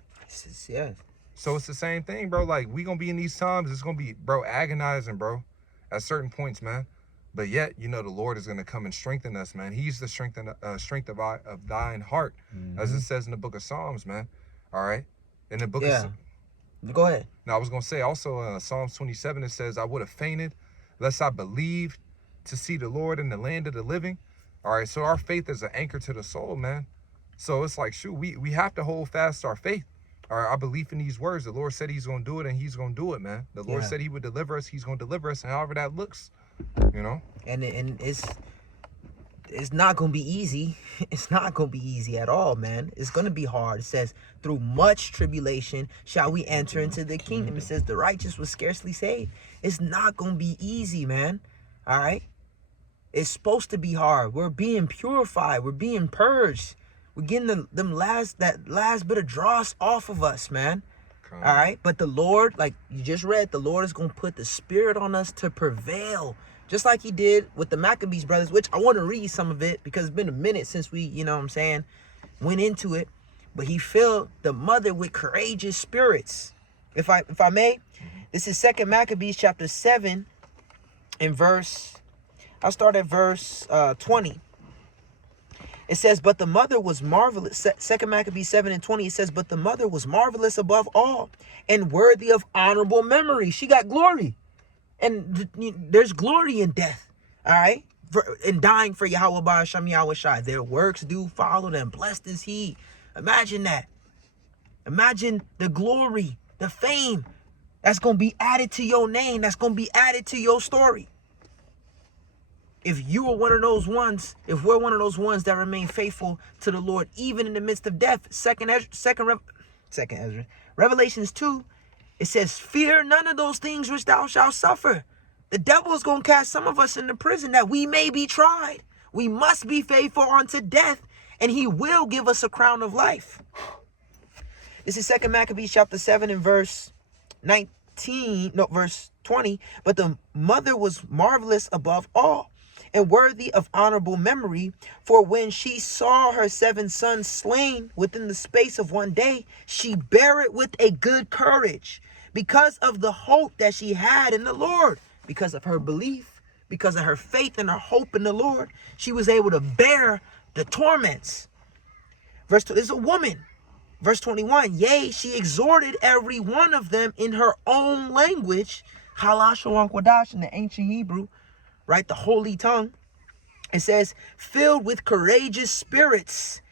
Yeah. So it's the same thing, bro. Like, we gonna be in these times, it's gonna be, bro, agonizing, bro, at certain points, man. But yet, you know, the Lord is gonna come and strengthen us, man. He's the strength of thine heart, as it says in the book of Psalms, man. All right? In the book of... Go ahead. Now, I was gonna say also, Psalms 27, it says, I would have fainted, lest I believed to see the Lord in the land of the living. All right, so our faith is an anchor to the soul, man. So it's like, shoot, we have to hold fast our faith, our belief in these words. The Lord said he's going to do it, and he's going to do it, man. The Lord said he would deliver us. He's going to deliver us, and however that looks, you know. And it's not going to be easy. It's not going to be easy at all, man. It's going to be hard. It says, through much tribulation shall we enter into the kingdom. It says the righteous will scarcely saved. It's not going to be easy, man. All right? It's supposed to be hard. We're being purified. We're being purged. We're getting that last bit of dross off of us, man. All right? But the Lord, like you just read, the Lord is going to put the spirit on us to prevail. Just like he did with the Maccabees brothers, which I want to read some of it because it's been a minute since we, you know what I'm saying, went into it. But he filled the mother with courageous spirits. If I may, this is 2 Maccabees chapter 7 and verse... I'll start at verse 20. It says, but the mother was marvelous. 2 Maccabees 7 and 20, it says, but the mother was marvelous above all and worthy of honorable memory. She got glory. And there's glory in death. All right? In dying for Yahweh Ba'ashem Yahweh Shai. Their works do follow them. Blessed is he. Imagine that. Imagine the glory, the fame that's going to be added to your name. That's going to be added to your story. If you are one of those ones, if we're one of those ones that remain faithful to the Lord, even in the midst of death, Revelations 2 It says, fear none of those things which thou shalt suffer. The devil is going to cast some of us into prison that we may be tried. We must be faithful unto death, and he will give us a crown of life. This is 2 Maccabees chapter 7 and verse 20. But the mother was marvelous above all, and worthy of honorable memory. For when she saw her 7 sons slain within the space of one day, she bare it with a good courage, because of the hope that she had in the Lord, because of her belief, because of her faith and her hope in the Lord. She was able to bear the torments. Verse 2 is a woman. Verse 21, yea, she exhorted every one of them in her own language, Halashawan Kodash in the ancient Hebrew, right, the holy tongue. It says, filled with courageous spirits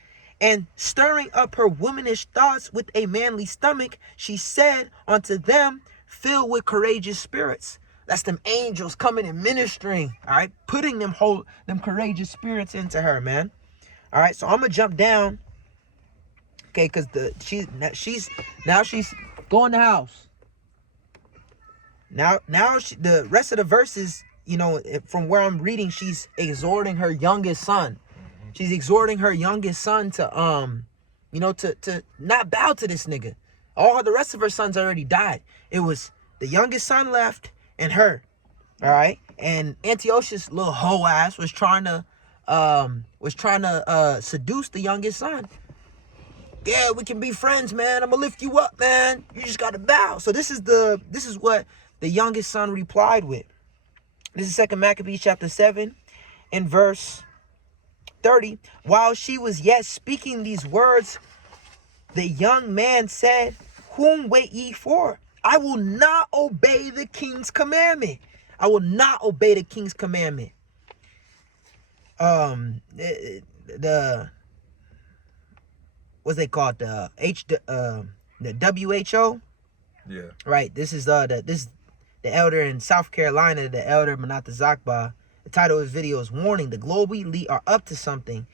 and stirring up her womanish thoughts with a manly stomach, she said unto them, filled with courageous spirits. That's them angels coming and ministering, all right, putting them courageous spirits into her, man. All right, so I'm gonna jump down. Okay, because she's going to the house. Now the rest of the verses, you know, from where I'm reading, she's exhorting her youngest son. She's exhorting her youngest son to you know, to not bow to this nigga. All the rest of her sons already died. It was the youngest son left and her. All right, and Antiochus' little hoe ass was trying to seduce the youngest son. Yeah, we can be friends, man. I'm gonna lift you up, man. You just gotta bow. So this is what the youngest son replied with. This is 2 Maccabees chapter 7 and verse 30. While she was yet speaking these words, the young man said, whom wait ye for? I will not obey the king's commandment. I will not obey the king's commandment. What's they called, the WHO? Yeah. Right. This is the elder in South Carolina, the elder Manata Zakba. The title of his video is Warning: The Global Elite Are Up to Something.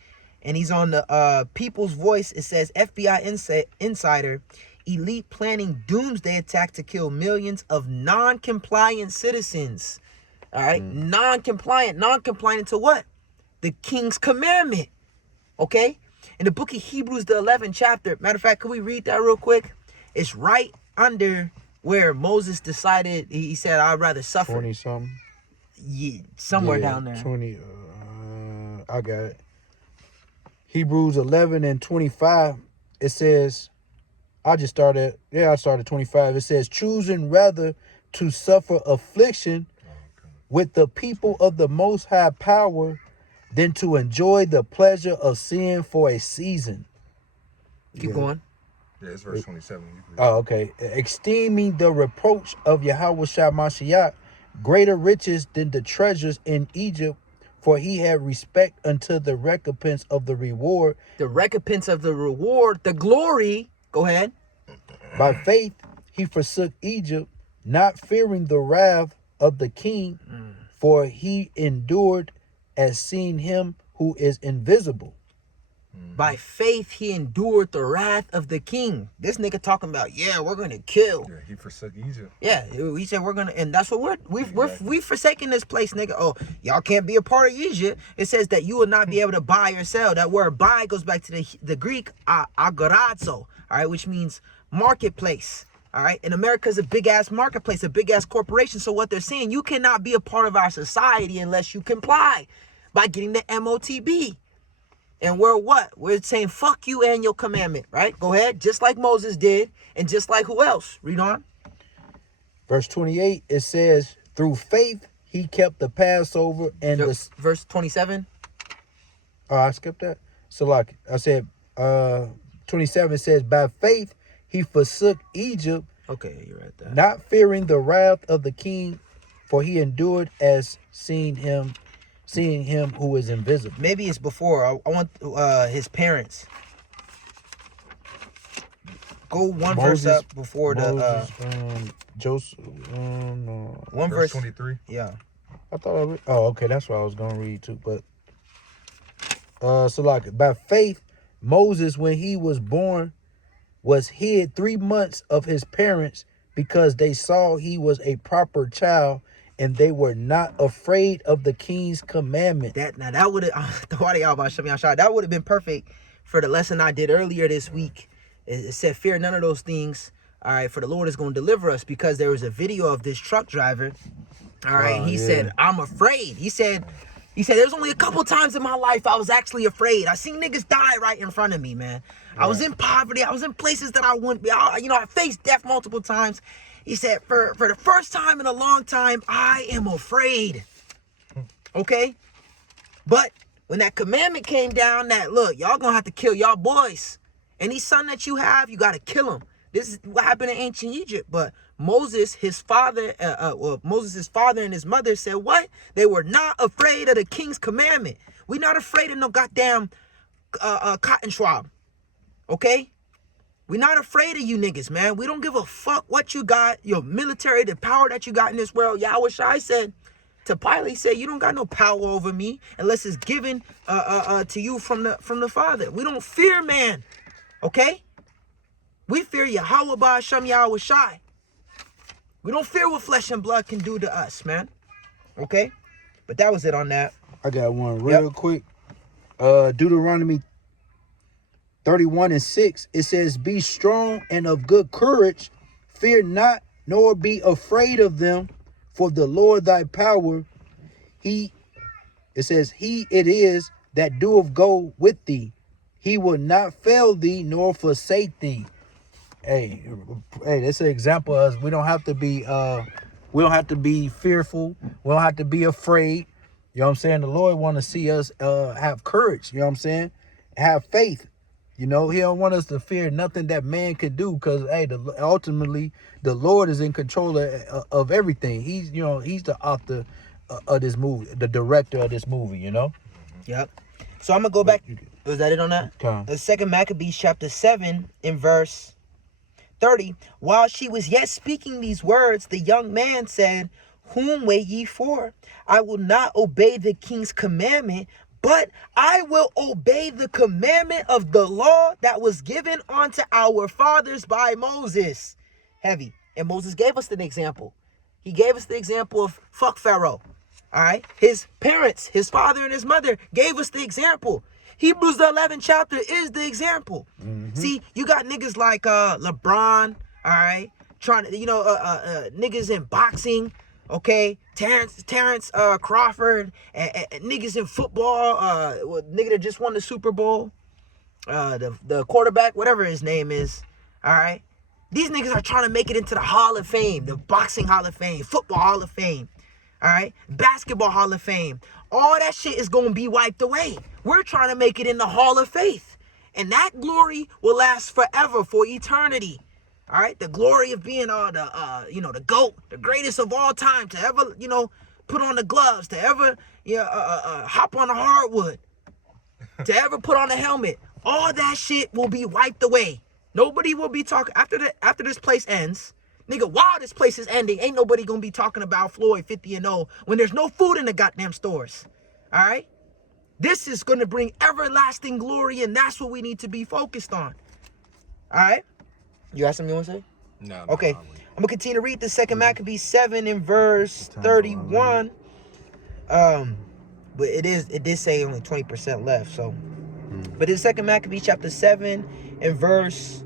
And he's on the People's Voice. It says FBI insider, elite planning doomsday attack to kill millions of non-compliant citizens. All right. Non-compliant to what? The king's commandment. Okay. In the book of Hebrews, the 11th chapter, matter of fact, can we read that real quick? It's right under where Moses decided, he said, I'd rather suffer. 20 something. Yeah, somewhere down there. 20, I got it. Hebrews 11 and 25, it says, I started 25. It says, choosing rather to suffer affliction with the people of the Most High Power than to enjoy the pleasure of sin for a season. Keep going. Yeah, it's verse 27. Oh, okay. Esteeming the reproach of Yahweh Shah Mashiach greater riches than the treasures in Egypt, for he had respect unto the recompense of the reward. The recompense of the reward, the glory. Go ahead. By faith he forsook Egypt, not fearing the wrath of the king, for he endured as seeing him who is invisible. By faith he endured the wrath of the king. This nigga talking about, yeah, we're gonna kill. Yeah, he forsook Egypt. Yeah, he said we're gonna, and that's what we've forsaken this place, nigga. Oh, y'all can't be a part of Egypt. It says that you will not be able to buy or sell. That word buy goes back to the Greek agorazo, all right, which means marketplace. All right, and America's a big ass marketplace, a big ass corporation. So what they're saying, you cannot be a part of our society unless you comply by getting the MOTB. And we're what? We're saying fuck you and your commandment, right? Go ahead, just like Moses did, and just like who else? Read on. Verse 28, it says, through faith he kept the Passover and the... Verse 27. Oh, I skipped that. So like I said, 27 says, by faith he forsook Egypt. Okay, you're right there. Not fearing the wrath of the king, for he endured as seeing him who is invisible. Maybe it's before. I want his parents. Go one verse up before Moses, Joseph. No. One verse verse 23. Yeah. I thought okay, that's what I was gonna read too. But so like by faith, Moses, when he was born, was hid 3 months of his parents because they saw he was a proper child, and they were not afraid of the king's commandment. That would have that would have been perfect for the lesson I did earlier this week. It said, fear none of those things. All right, for the Lord is going to deliver us, because there was a video of this truck driver. All right, he said, I'm afraid. He said, there's only a couple times in my life I was actually afraid. I seen niggas die right in front of me, man. I was in poverty. I was in places that I wouldn't be. I faced death multiple times. He said, for the first time in a long time, I am afraid. Okay? But when that commandment came down that, look, y'all gonna have to kill y'all boys. Any son that you have, you gotta kill him. This is what happened in ancient Egypt. But Moses, his father and his mother said what? They were not afraid of the king's commandment. We're not afraid of no goddamn cotton swab. Okay? We're not afraid of you niggas, man. We don't give a fuck what you got, your military, the power that you got in this world. Yahweh Shai said to Pilate, said, you don't got no power over me unless it's given to you from the Father. We don't fear man. Okay? We fear Yahweh Ba'Hashem Yahweh Shai. We don't fear what flesh and blood can do to us, man. Okay? But that was it on that. I got one real quick. Deuteronomy 31:6. It says, be strong and of good courage. Fear not, nor be afraid of them. For the Lord thy power, it is that doeth go with thee. He will not fail thee, nor forsake thee. Hey, that's an example of us. We don't have to be fearful. We don't have to be afraid. You know what I'm saying? The Lord want to see us have courage. You know what I'm saying? Have faith. You know, he don't want us to fear nothing that man could do, because ultimately the Lord is in control of everything. He's the author of this movie, the director of this movie, you know? Yep. So I'm gonna go back. Was that it on that? Okay. The 2nd Maccabees chapter 7 in verse 30. While she was yet speaking these words, the young man said, whom wait ye for? I will not obey the king's commandment, but I will obey the commandment of the law that was given unto our fathers by Moses. Heavy. And Moses gave us an example. He gave us the example of fuck Pharaoh. All right. His parents, his father and his mother gave us the example. Hebrews the 11th chapter is the example. Mm-hmm. See, you got niggas like LeBron, all right, trying to, niggas in boxing, okay, Terrence Crawford, and niggas in football, nigga that just won the Super Bowl, the quarterback, whatever his name is, all right. These niggas are trying to make it into the Hall of Fame, the boxing Hall of Fame, football Hall of Fame, all right, basketball Hall of Fame. All that shit is going to be wiped away. We're trying to make it in the Hall of Faith. And that glory will last forever, for eternity. All right? The glory of being the GOAT, the greatest of all time, to ever, put on the gloves, to ever hop on the hardwood, to ever put on a helmet. All that shit will be wiped away. Nobody will be talking after this place ends. Nigga, while this place is ending, ain't nobody gonna be talking about Floyd 50-0 when there's no food in the goddamn stores. All right? This is gonna bring everlasting glory, and that's what we need to be focused on. All right? You got something you want to say? No. Okay. I'm gonna continue to read the 2nd Maccabees 7 in verse 31. But it did say only 20% left. So, but in 2nd Maccabees chapter 7 in verse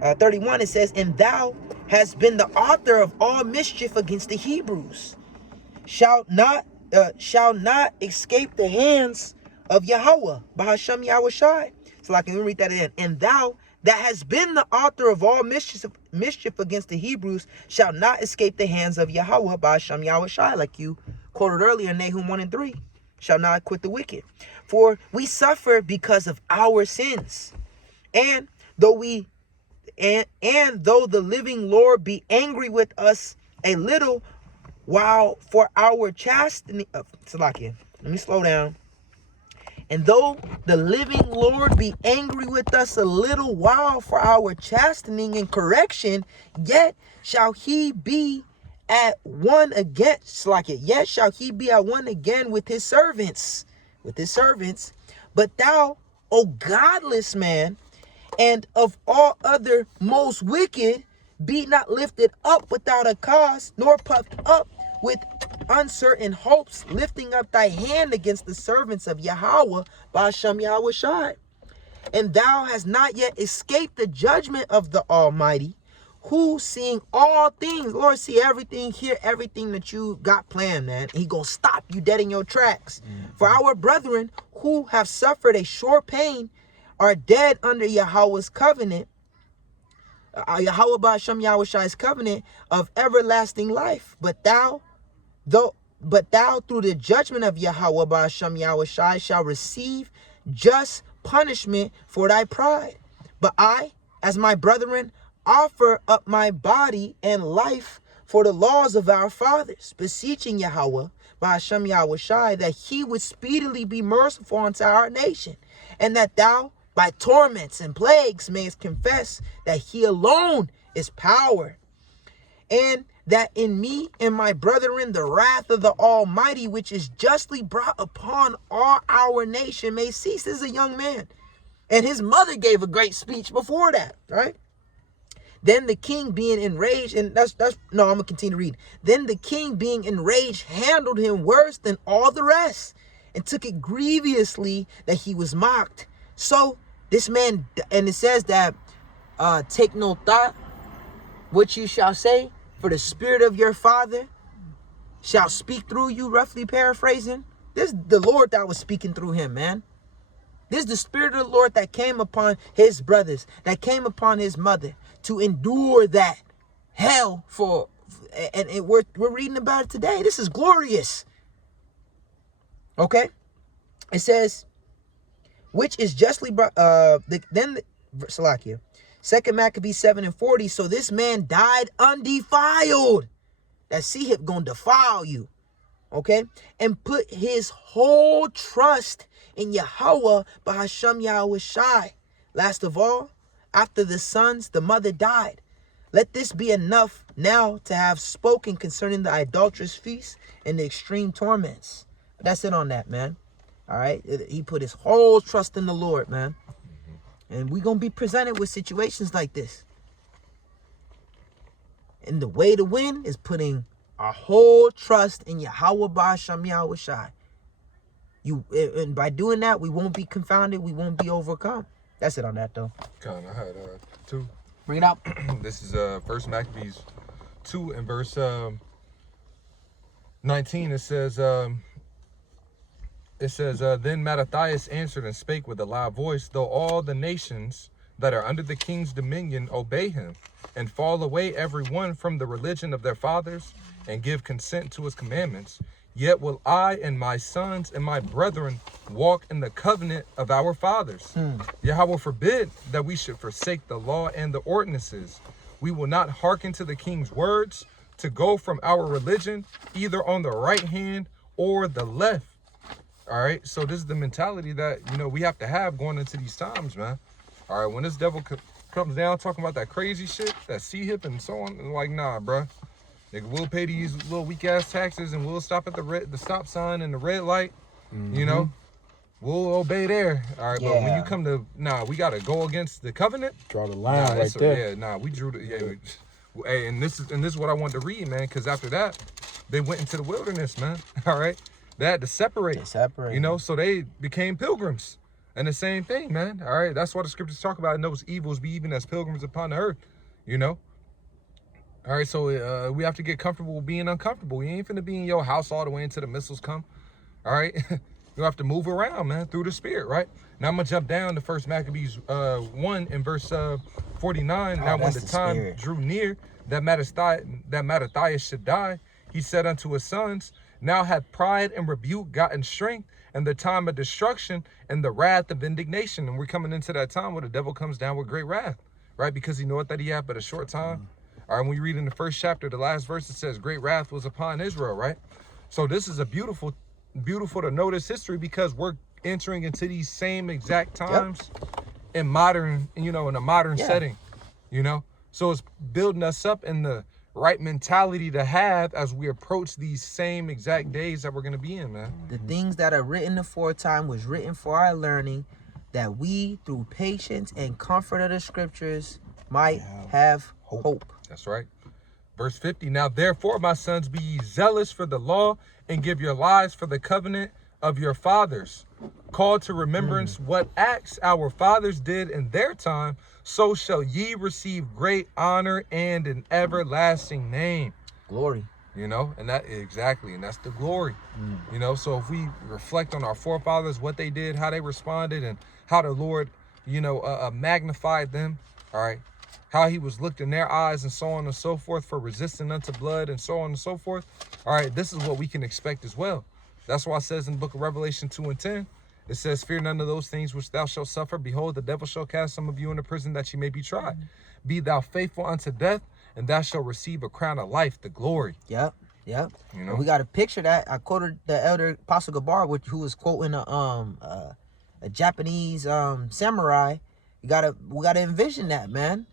31, it says, and thou hast been the author of all mischief against the Hebrews, shall not escape the hands of Yahweh, Ba'Hashem Yahweh Shai. So I can read that again. And thou that has been the author of all mischief against the Hebrews shall not escape the hands of Yahweh, Ba'Hashem Yahweh Shai, like you quoted earlier in Nahum 1:3. Shall not quit the wicked. For we suffer because of our sins. And though the living Lord be angry with us a little while for our chastening, let me slow down. And though the living Lord be angry with us a little while for our chastening and correction, yet shall he be at one again, yet shall he be at one again with his servants. But thou, O godless man, and of all other most wicked, Be not lifted up without a cause, nor puffed up with uncertain hopes, lifting up thy hand against the servants of Yahweh, Ba'ashem Yahweh Shai. And thou hast not yet escaped the judgment of the Almighty, who seeing all things, Lord see everything, hear everything that you got planned, man. He gonna stop you dead in your tracks. For our brethren who have suffered a short pain are dead under Yahweh's covenant, Yahweh Ba'ashem Yahweh Shai's covenant of everlasting life. But thou through the judgment of Yahweh Ba'ashem Yahweh Shai shall receive just punishment for thy pride. But I, as my brethren, offer up my body and life for the laws of our fathers, beseeching Yahweh Ba'ashem Yahweh Shai that he would speedily be merciful unto our nation, and that thou by torments and plagues mayest confess that he alone is power, and that in me and my brethren the wrath of the Almighty, which is justly brought upon all our nation, may cease. This is a young man, and his mother gave a great speech before that, right? Then the king being enraged, and I'm gonna continue to read. Then the king being enraged handled him worse than all the rest, and took it grievously that he was mocked. So this man, and it says that take no thought what you shall say, for the spirit of your father shall speak through you, roughly paraphrasing. This is the Lord that was speaking through him, man. This is the spirit of the Lord that came upon his brothers, that came upon his mother, to endure that hell for, and we're reading about it today. This is glorious. Okay? It says, which is justly brought, Salakia, 2 Maccabees 7:40. So this man died undefiled. That Sihip gonna defile you. Okay? And put his whole trust in Yahweh Ba'ashem Yahweh Shai. Last of all, after the sons, the mother died. Let this be enough now to have spoken concerning the idolatrous feast and the extreme torments. But that's it on that, man. All right? He put his whole trust in the Lord, man. And we're going to be presented with situations like this. And the way to win is putting our whole trust in Yahweh Ba'ashem Yahweh Shai. And by doing that, we won't be confounded. We won't be overcome. That's it on that, though. Kind of had two. Bring it out. This is 1 Maccabees 2 and verse 19. It says, then Mattathias answered and spake with a loud voice, though all the nations that are under the king's dominion obey him, and fall away every one from the religion of their fathers, and give consent to his commandments, yet will I and my sons and my brethren walk in the covenant of our fathers. Yahweh forbid that we should forsake the law and the ordinances. We will not hearken to the king's words to go from our religion, either on the right hand or the left. All right, so this is the mentality that, we have to have going into these times, man. All right, when this devil comes down talking about that crazy shit, that C-hip and so on, like, nah, bro. Nigga, we'll pay these little weak-ass taxes, and we'll stop at the stop sign and the red light, We'll obey there. All right, but when you come to, we got to go against the covenant. Draw the line right there. We drew the, hey, and this is what I wanted to read, man, because after that, they went into the wilderness, man, all right? They had to separate. So they became pilgrims. And the same thing, man. All right. That's what the scriptures talk about. And those evils be even as pilgrims upon the earth. All right. So we have to get comfortable with being uncomfortable. You ain't finna be in your house all the way until the missiles come. All right. You have to move around, man, through the spirit, right? Now I'm going to jump down to 1 Maccabees 1 in verse 49. Now when the time drew near that Mattathias should die, he said unto his sons, now hath pride and rebuke gotten strength, and the time of destruction and the wrath of indignation. And we're coming into that time where the devil comes down with great wrath, right? Because he knoweth that he hath but a short time. All right, when we read in the first chapter, the last verse, it says, great wrath was upon Israel, right? So this is a beautiful to notice history, because we're entering into these same exact times in modern, in a modern setting, So it's building us up in the right mentality to have as we approach these same exact days that we're going to be in, man. The things that are written aforetime was written for our learning, that we, through patience and comfort of the scriptures, might have hope. That's right. Verse 50, now therefore, my sons, be ye zealous for the law, and give your lives for the covenant of your fathers. Call to remembrance what acts our fathers did in their time, so shall ye receive great honor and an everlasting name. Glory. You know, and that exactly, and that's the glory. You know, so if we reflect on our forefathers, what they did, how they responded, and how the Lord, you know, magnified them, all right, how he was looked in their eyes, and so on and so forth, for resisting unto blood, and so on and so forth. All right, this is what we can expect as well. That's why it says in the book of Revelation 2:10, it says, fear none of those things which thou shalt suffer. Behold, the devil shall cast some of you into prison, that ye may be tried. Be thou faithful unto death, and thou shalt receive a crown of life, the glory. Yep. You know, know? we got to picture that. I quoted the elder Apostle Gabar, who was quoting a Japanese samurai. We gotta envision that, man.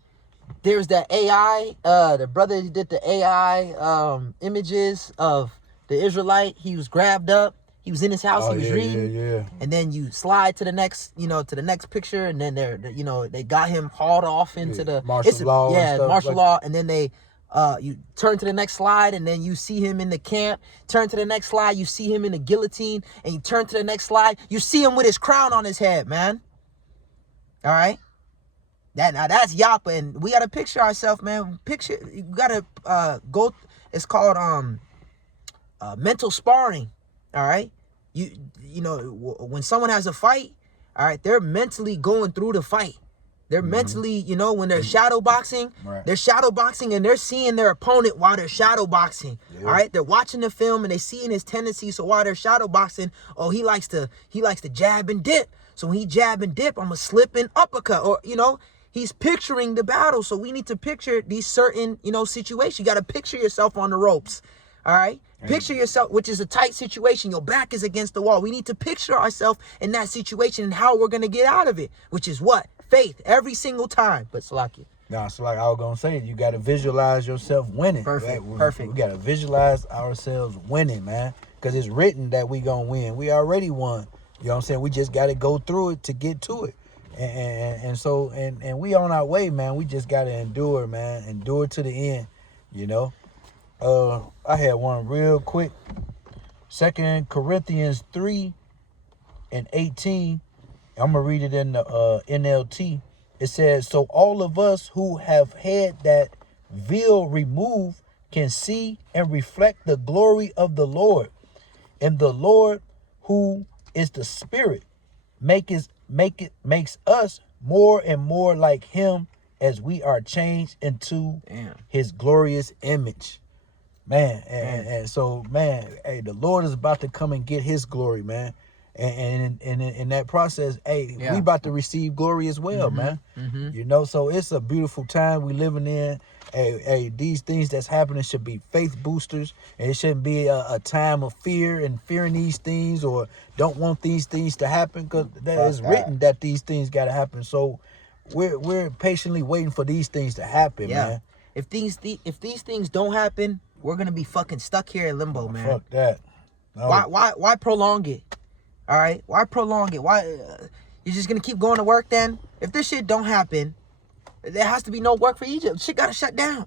There's that AI, the brother who did the AI images of the Israelite. He was grabbed up. He was in his house. He was reading. Yeah. And then you slide to the next, to the next picture, and then they got him hauled off into the martial law. Yeah, and martial stuff law, and then they. You turn to the next slide, and then you see him in the camp. Turn to the next slide, you see him in the guillotine, and you turn to the next slide, you see him with his crown on his head, man. All right, that's Yapa, and we gotta picture ourselves, man. You gotta go. It's called mental sparring. All right, you know when someone has a fight, all right, they're mentally going through the fight. They're mentally, when they're shadow boxing, they're shadow boxing, and they're seeing their opponent while they're shadow boxing. All right, they're watching the film and they seeing his tendencies. So while they're shadow boxing, he likes to jab and dip. So when he jab and dip, I'm gonna slip and uppercut, or he's picturing the battle. So we need to picture these certain situations. You got to picture yourself on the ropes. All right. Picture yourself, which is a tight situation. Your back is against the wall. We need to picture ourselves in that situation and how we're gonna get out of it, which is what? Faith every single time. But Salakia. No, so like I was gonna say, you gotta visualize yourself winning. Perfect. Right? Perfect. We gotta visualize ourselves winning, man. Cause it's written that we gonna win. We already won. You know what I'm saying? We just gotta go through it to get to it. And so we on our way, man. We just gotta endure, man. Endure to the end, I had one real quick. 2 Corinthians 3:18. I'm gonna read it in the NLT. It says, so all of us who have had that veil removed can see and reflect the glory of the Lord. And the Lord, who is the Spirit, makes us more and more like him as we are changed into his glorious image. Man, and so, man, hey, the Lord is about to come and get his glory, man. And in that process, we about to receive glory as well, man. So it's a beautiful time we living in. Hey, these things that's happening should be faith boosters, and it shouldn't be a time of fear and fearing these things or don't want these things to happen, because that is written that these things got to happen. So we're patiently waiting for these things to happen, man. If these things don't happen, we're gonna be fucking stuck here in limbo, man. Fuck that. No. Why prolong it? All right, why prolong it? Why you're just gonna keep going to work then? If this shit don't happen, there has to be no work for Egypt. Shit gotta shut down.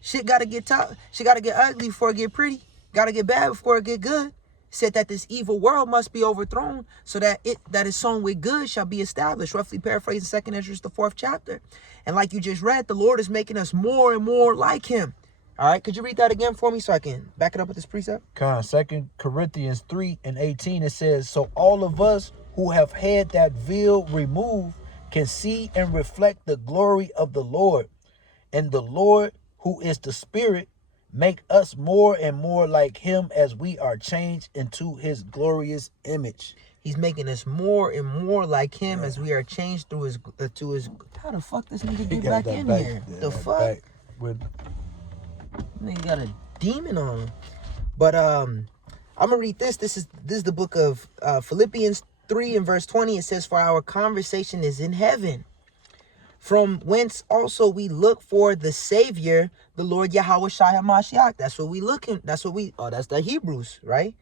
Shit gotta get tough. Shit gotta get ugly before it get pretty. Gotta get bad before it get good. Said that this evil world must be overthrown, so that it that is sown with good shall be established. Roughly paraphrasing 2 Esdras, the 4th chapter. And like you just read, the Lord is making us more and more like him. All right, could you read that again for me so I can back it up with this precept? 2 Corinthians 3:18, it says, so all of us who have had that veil removed can see and reflect the glory of the Lord. And the Lord, who is the Spirit, make us more and more like him as we are changed into his glorious image. He's making us more and more like him as we are changed through his to his. How the fuck this nigga get back in here? The fuck? Nigga got a demon on him. But I'm gonna read this. This is the book of Philippians 3 and verse 20. It says, for our conversation is in heaven, from whence also we look for the Savior, the Lord Yahweh Shai HaMashiach. That's what we looking. That's the Hebrews, right?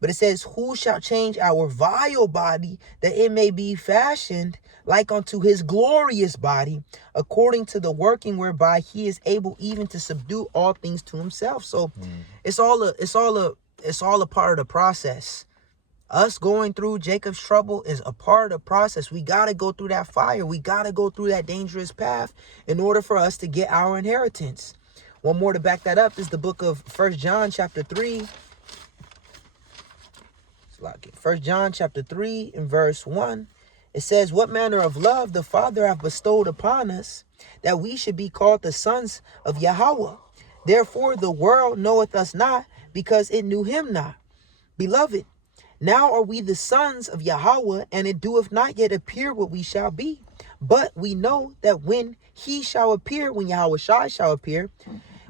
But it says, who shall change our vile body, that it may be fashioned like unto his glorious body, according to the working whereby he is able even to subdue all things to himself. So it's all a part of the process. Us going through Jacob's trouble is a part of the process. We got to go through that fire. We got to go through that dangerous path in order for us to get our inheritance. One more to back that up is the book of 1 John chapter 3. 1 John chapter 3 and verse 1. It says, what manner of love the Father hath bestowed upon us, that we should be called the sons of Yahweh. Therefore the world knoweth us not, because it knew him not. Beloved, now are we the sons of Yahweh, and it doeth not yet appear what we shall be. But we know that when he shall appear, when Yahweh shall appear,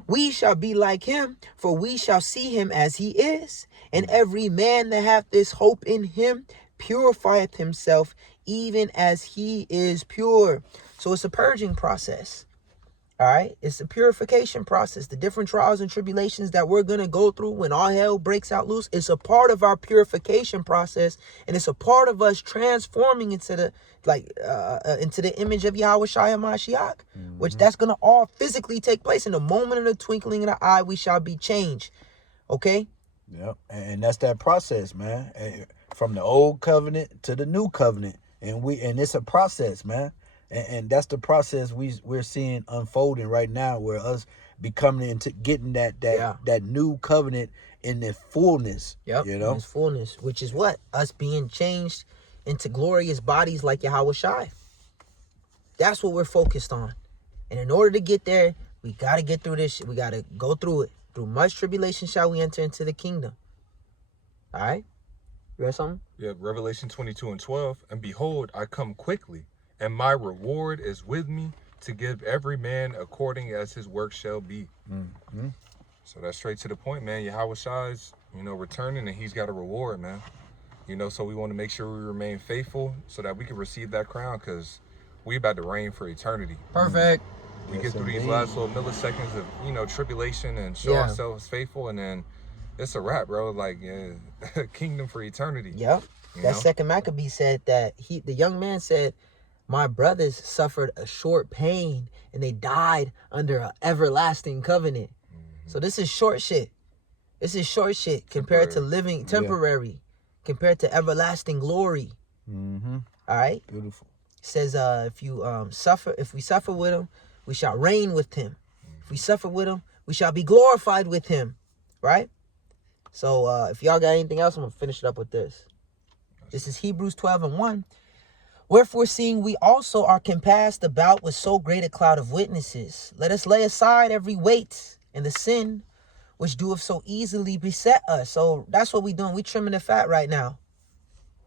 we shall be like him, for we shall see him as he is. And every man that hath this hope in him purifieth himself, even as he is pure. So it's a purging process. All right, it's a purification process. The different trials and tribulations that we're going to go through when all hell breaks out loose, it's a part of our purification process, and it's a part of us transforming into the image of Yahweh Shai HaMashiach, which that's going to all physically take place in the moment of the twinkling of the eye. We shall be changed. Okay. Yep, and that's that process, man. From the old covenant to the new covenant, and it's a process, man. And that's the process we're seeing unfolding right now, where us becoming into getting that new covenant in its fullness. Yep, you know, in its fullness, which is what? Us being changed into glorious bodies like Yahweh Shai. That's what we're focused on. And in order to get there, we got to get through this shit. We got to go through it. Through much tribulation shall we enter into the kingdom. All right? You read something? Yeah, Revelation 22:12. And behold, I come quickly, and my reward is with me, to give every man according as his work shall be. So that's straight to the point, man. Yahweh Shai's, returning, and he's got a reward, man. So we want to make sure we remain faithful so that we can receive that crown, because we about to reign for eternity. Perfect. We get through these last little milliseconds of, tribulation and show ourselves faithful, and then it's a wrap, bro. Like, kingdom for eternity. Yep. That second Maccabee said that the young man said, my brothers suffered a short pain and they died under an everlasting covenant. So this is short shit. This is short shit compared to living temporary, compared to everlasting glory. All right. Beautiful. It says, if we suffer with him, we shall reign with him. If we suffer with him, we shall be glorified with him. Right? So if y'all got anything else, I'm going to finish it up with this. This is Hebrews 12:1. Wherefore, seeing we also are compassed about with so great a cloud of witnesses, let us lay aside every weight and the sin which doeth so easily beset us. So that's what we're doing. We're trimming the fat right now.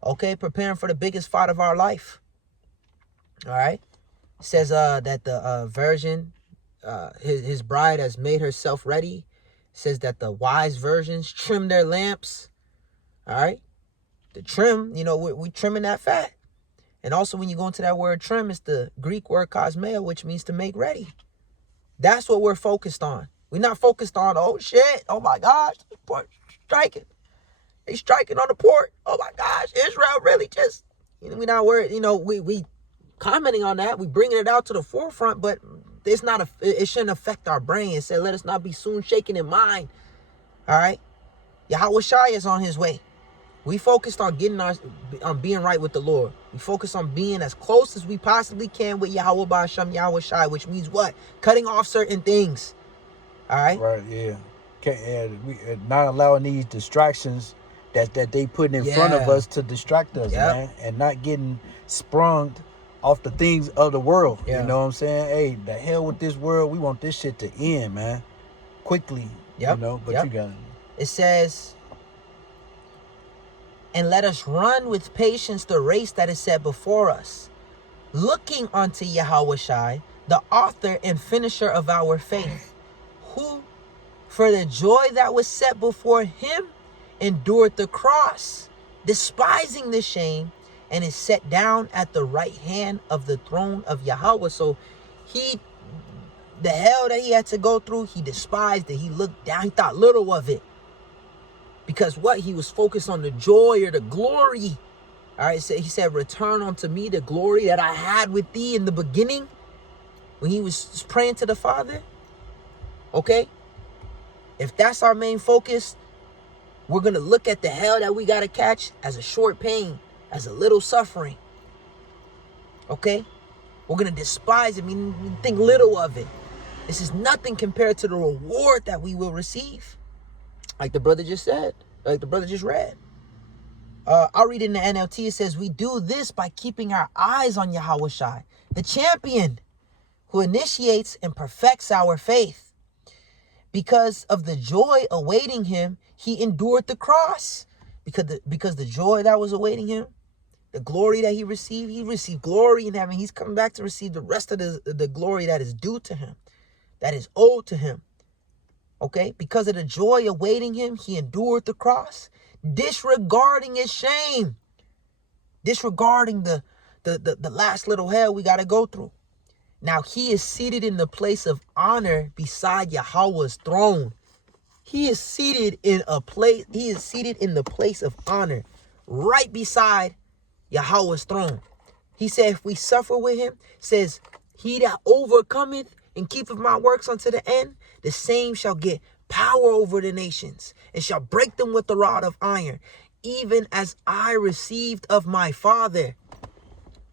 Okay? Preparing for the biggest fight of our life. All right? It says that the virgin, his bride has made herself ready. It says that the wise virgins trim their lamps. All right? The trim, we're trimming that fat. And also when you go into that word trim, it's the Greek word kosmeo, which means to make ready. That's what we're focused on. We're not focused on, oh shit, oh my gosh, the port striking. They striking on the port. Oh my gosh, Israel really just, we're not worried. We commenting on that. We bringing it out to the forefront, but it shouldn't affect our brain. It said, let us not be soon shaken in mind. All right. Yahweh Shai is on his way. We focused on on being right with the Lord. We focus on being as close as we possibly can with Yahweh Ba'Shem Yahweh Shai, which means what? Cutting off certain things. All right? Right, yeah. Not allowing these distractions that they putting in front of us to distract us, man. And not getting sprung off the things of the world. You know what I'm saying? Hey, the hell with this world. We want this shit to end, man. Quickly. But you got it. It says, and let us run with patience the race that is set before us, looking unto Yahweh Shai, the author and finisher of our faith, who, for the joy that was set before him, endured the cross, despising the shame, and is set down at the right hand of the throne of Yahweh. So the hell that he had to go through, he despised it. He looked down, he thought little of it. Because what? He was focused on the joy or the glory. All right, so he said, return unto me the glory that I had with thee in the beginning when he was praying to the Father. Okay? If that's our main focus, we're going to look at the hell that we got to catch as a short pain, as a little suffering. Okay? We're going to despise it, think little of it. This is nothing compared to the reward that we will receive. Like the brother just said, like the brother just read. I'll read in the NLT. It says, we do this by keeping our eyes on Yahawashi, the champion who initiates and perfects our faith. Because of the joy awaiting him, he endured the cross. Because the joy that was awaiting him, the glory that he received glory in heaven. He's coming back to receive the rest of the glory that is due to him, that is owed to him. Okay? Because of the joy awaiting him, he endured the cross, disregarding his shame, disregarding the last little hell we got to go through. Now he is seated in the place of honor beside Yahweh's throne. He is seated in the place of honor right beside Yahweh's throne. He said, if we suffer with him, says, he that overcometh and keepeth my works unto the end, the same shall get power over the nations and shall break them with the rod of iron, even as I received of my Father.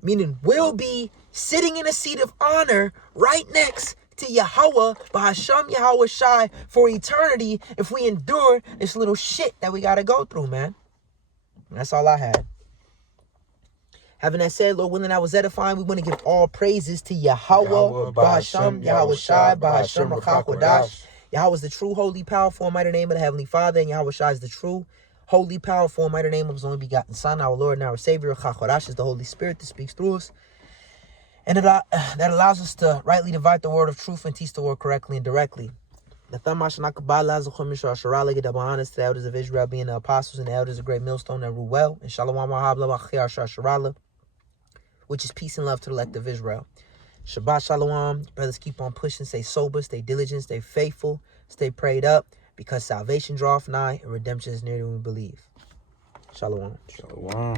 Meaning we'll be sitting in a seat of honor right next to Yahweh, Bahasham Yahawashi, for eternity if we endure this little shit that we got to go through, man. And that's all I had. Having that said, Lord willing, I was edifying. We want to give all praises to Yahweh, Bahasham Yahawashi, Bahasham Rakakwadash. Yahweh is the true, holy, powerful, and mighty name of the Heavenly Father, and Yahawashi is the true, holy, powerful, and mighty name of his only begotten Son, our Lord and our Savior. Chakwadash is the Holy Spirit that speaks through us, and that allows us to rightly divide the word of truth and teach the word correctly and directly. The elders of Israel, being the apostles and the elders of Great Millstone that rule well, and Shalom Mahabla, which is peace and love to the elect of Israel. Shabbat Shalom. Brothers, keep on pushing. Stay sober, stay diligent, stay faithful, stay prayed up, because salvation draweth nigh and redemption is near to we believe. Shalom. Shalom.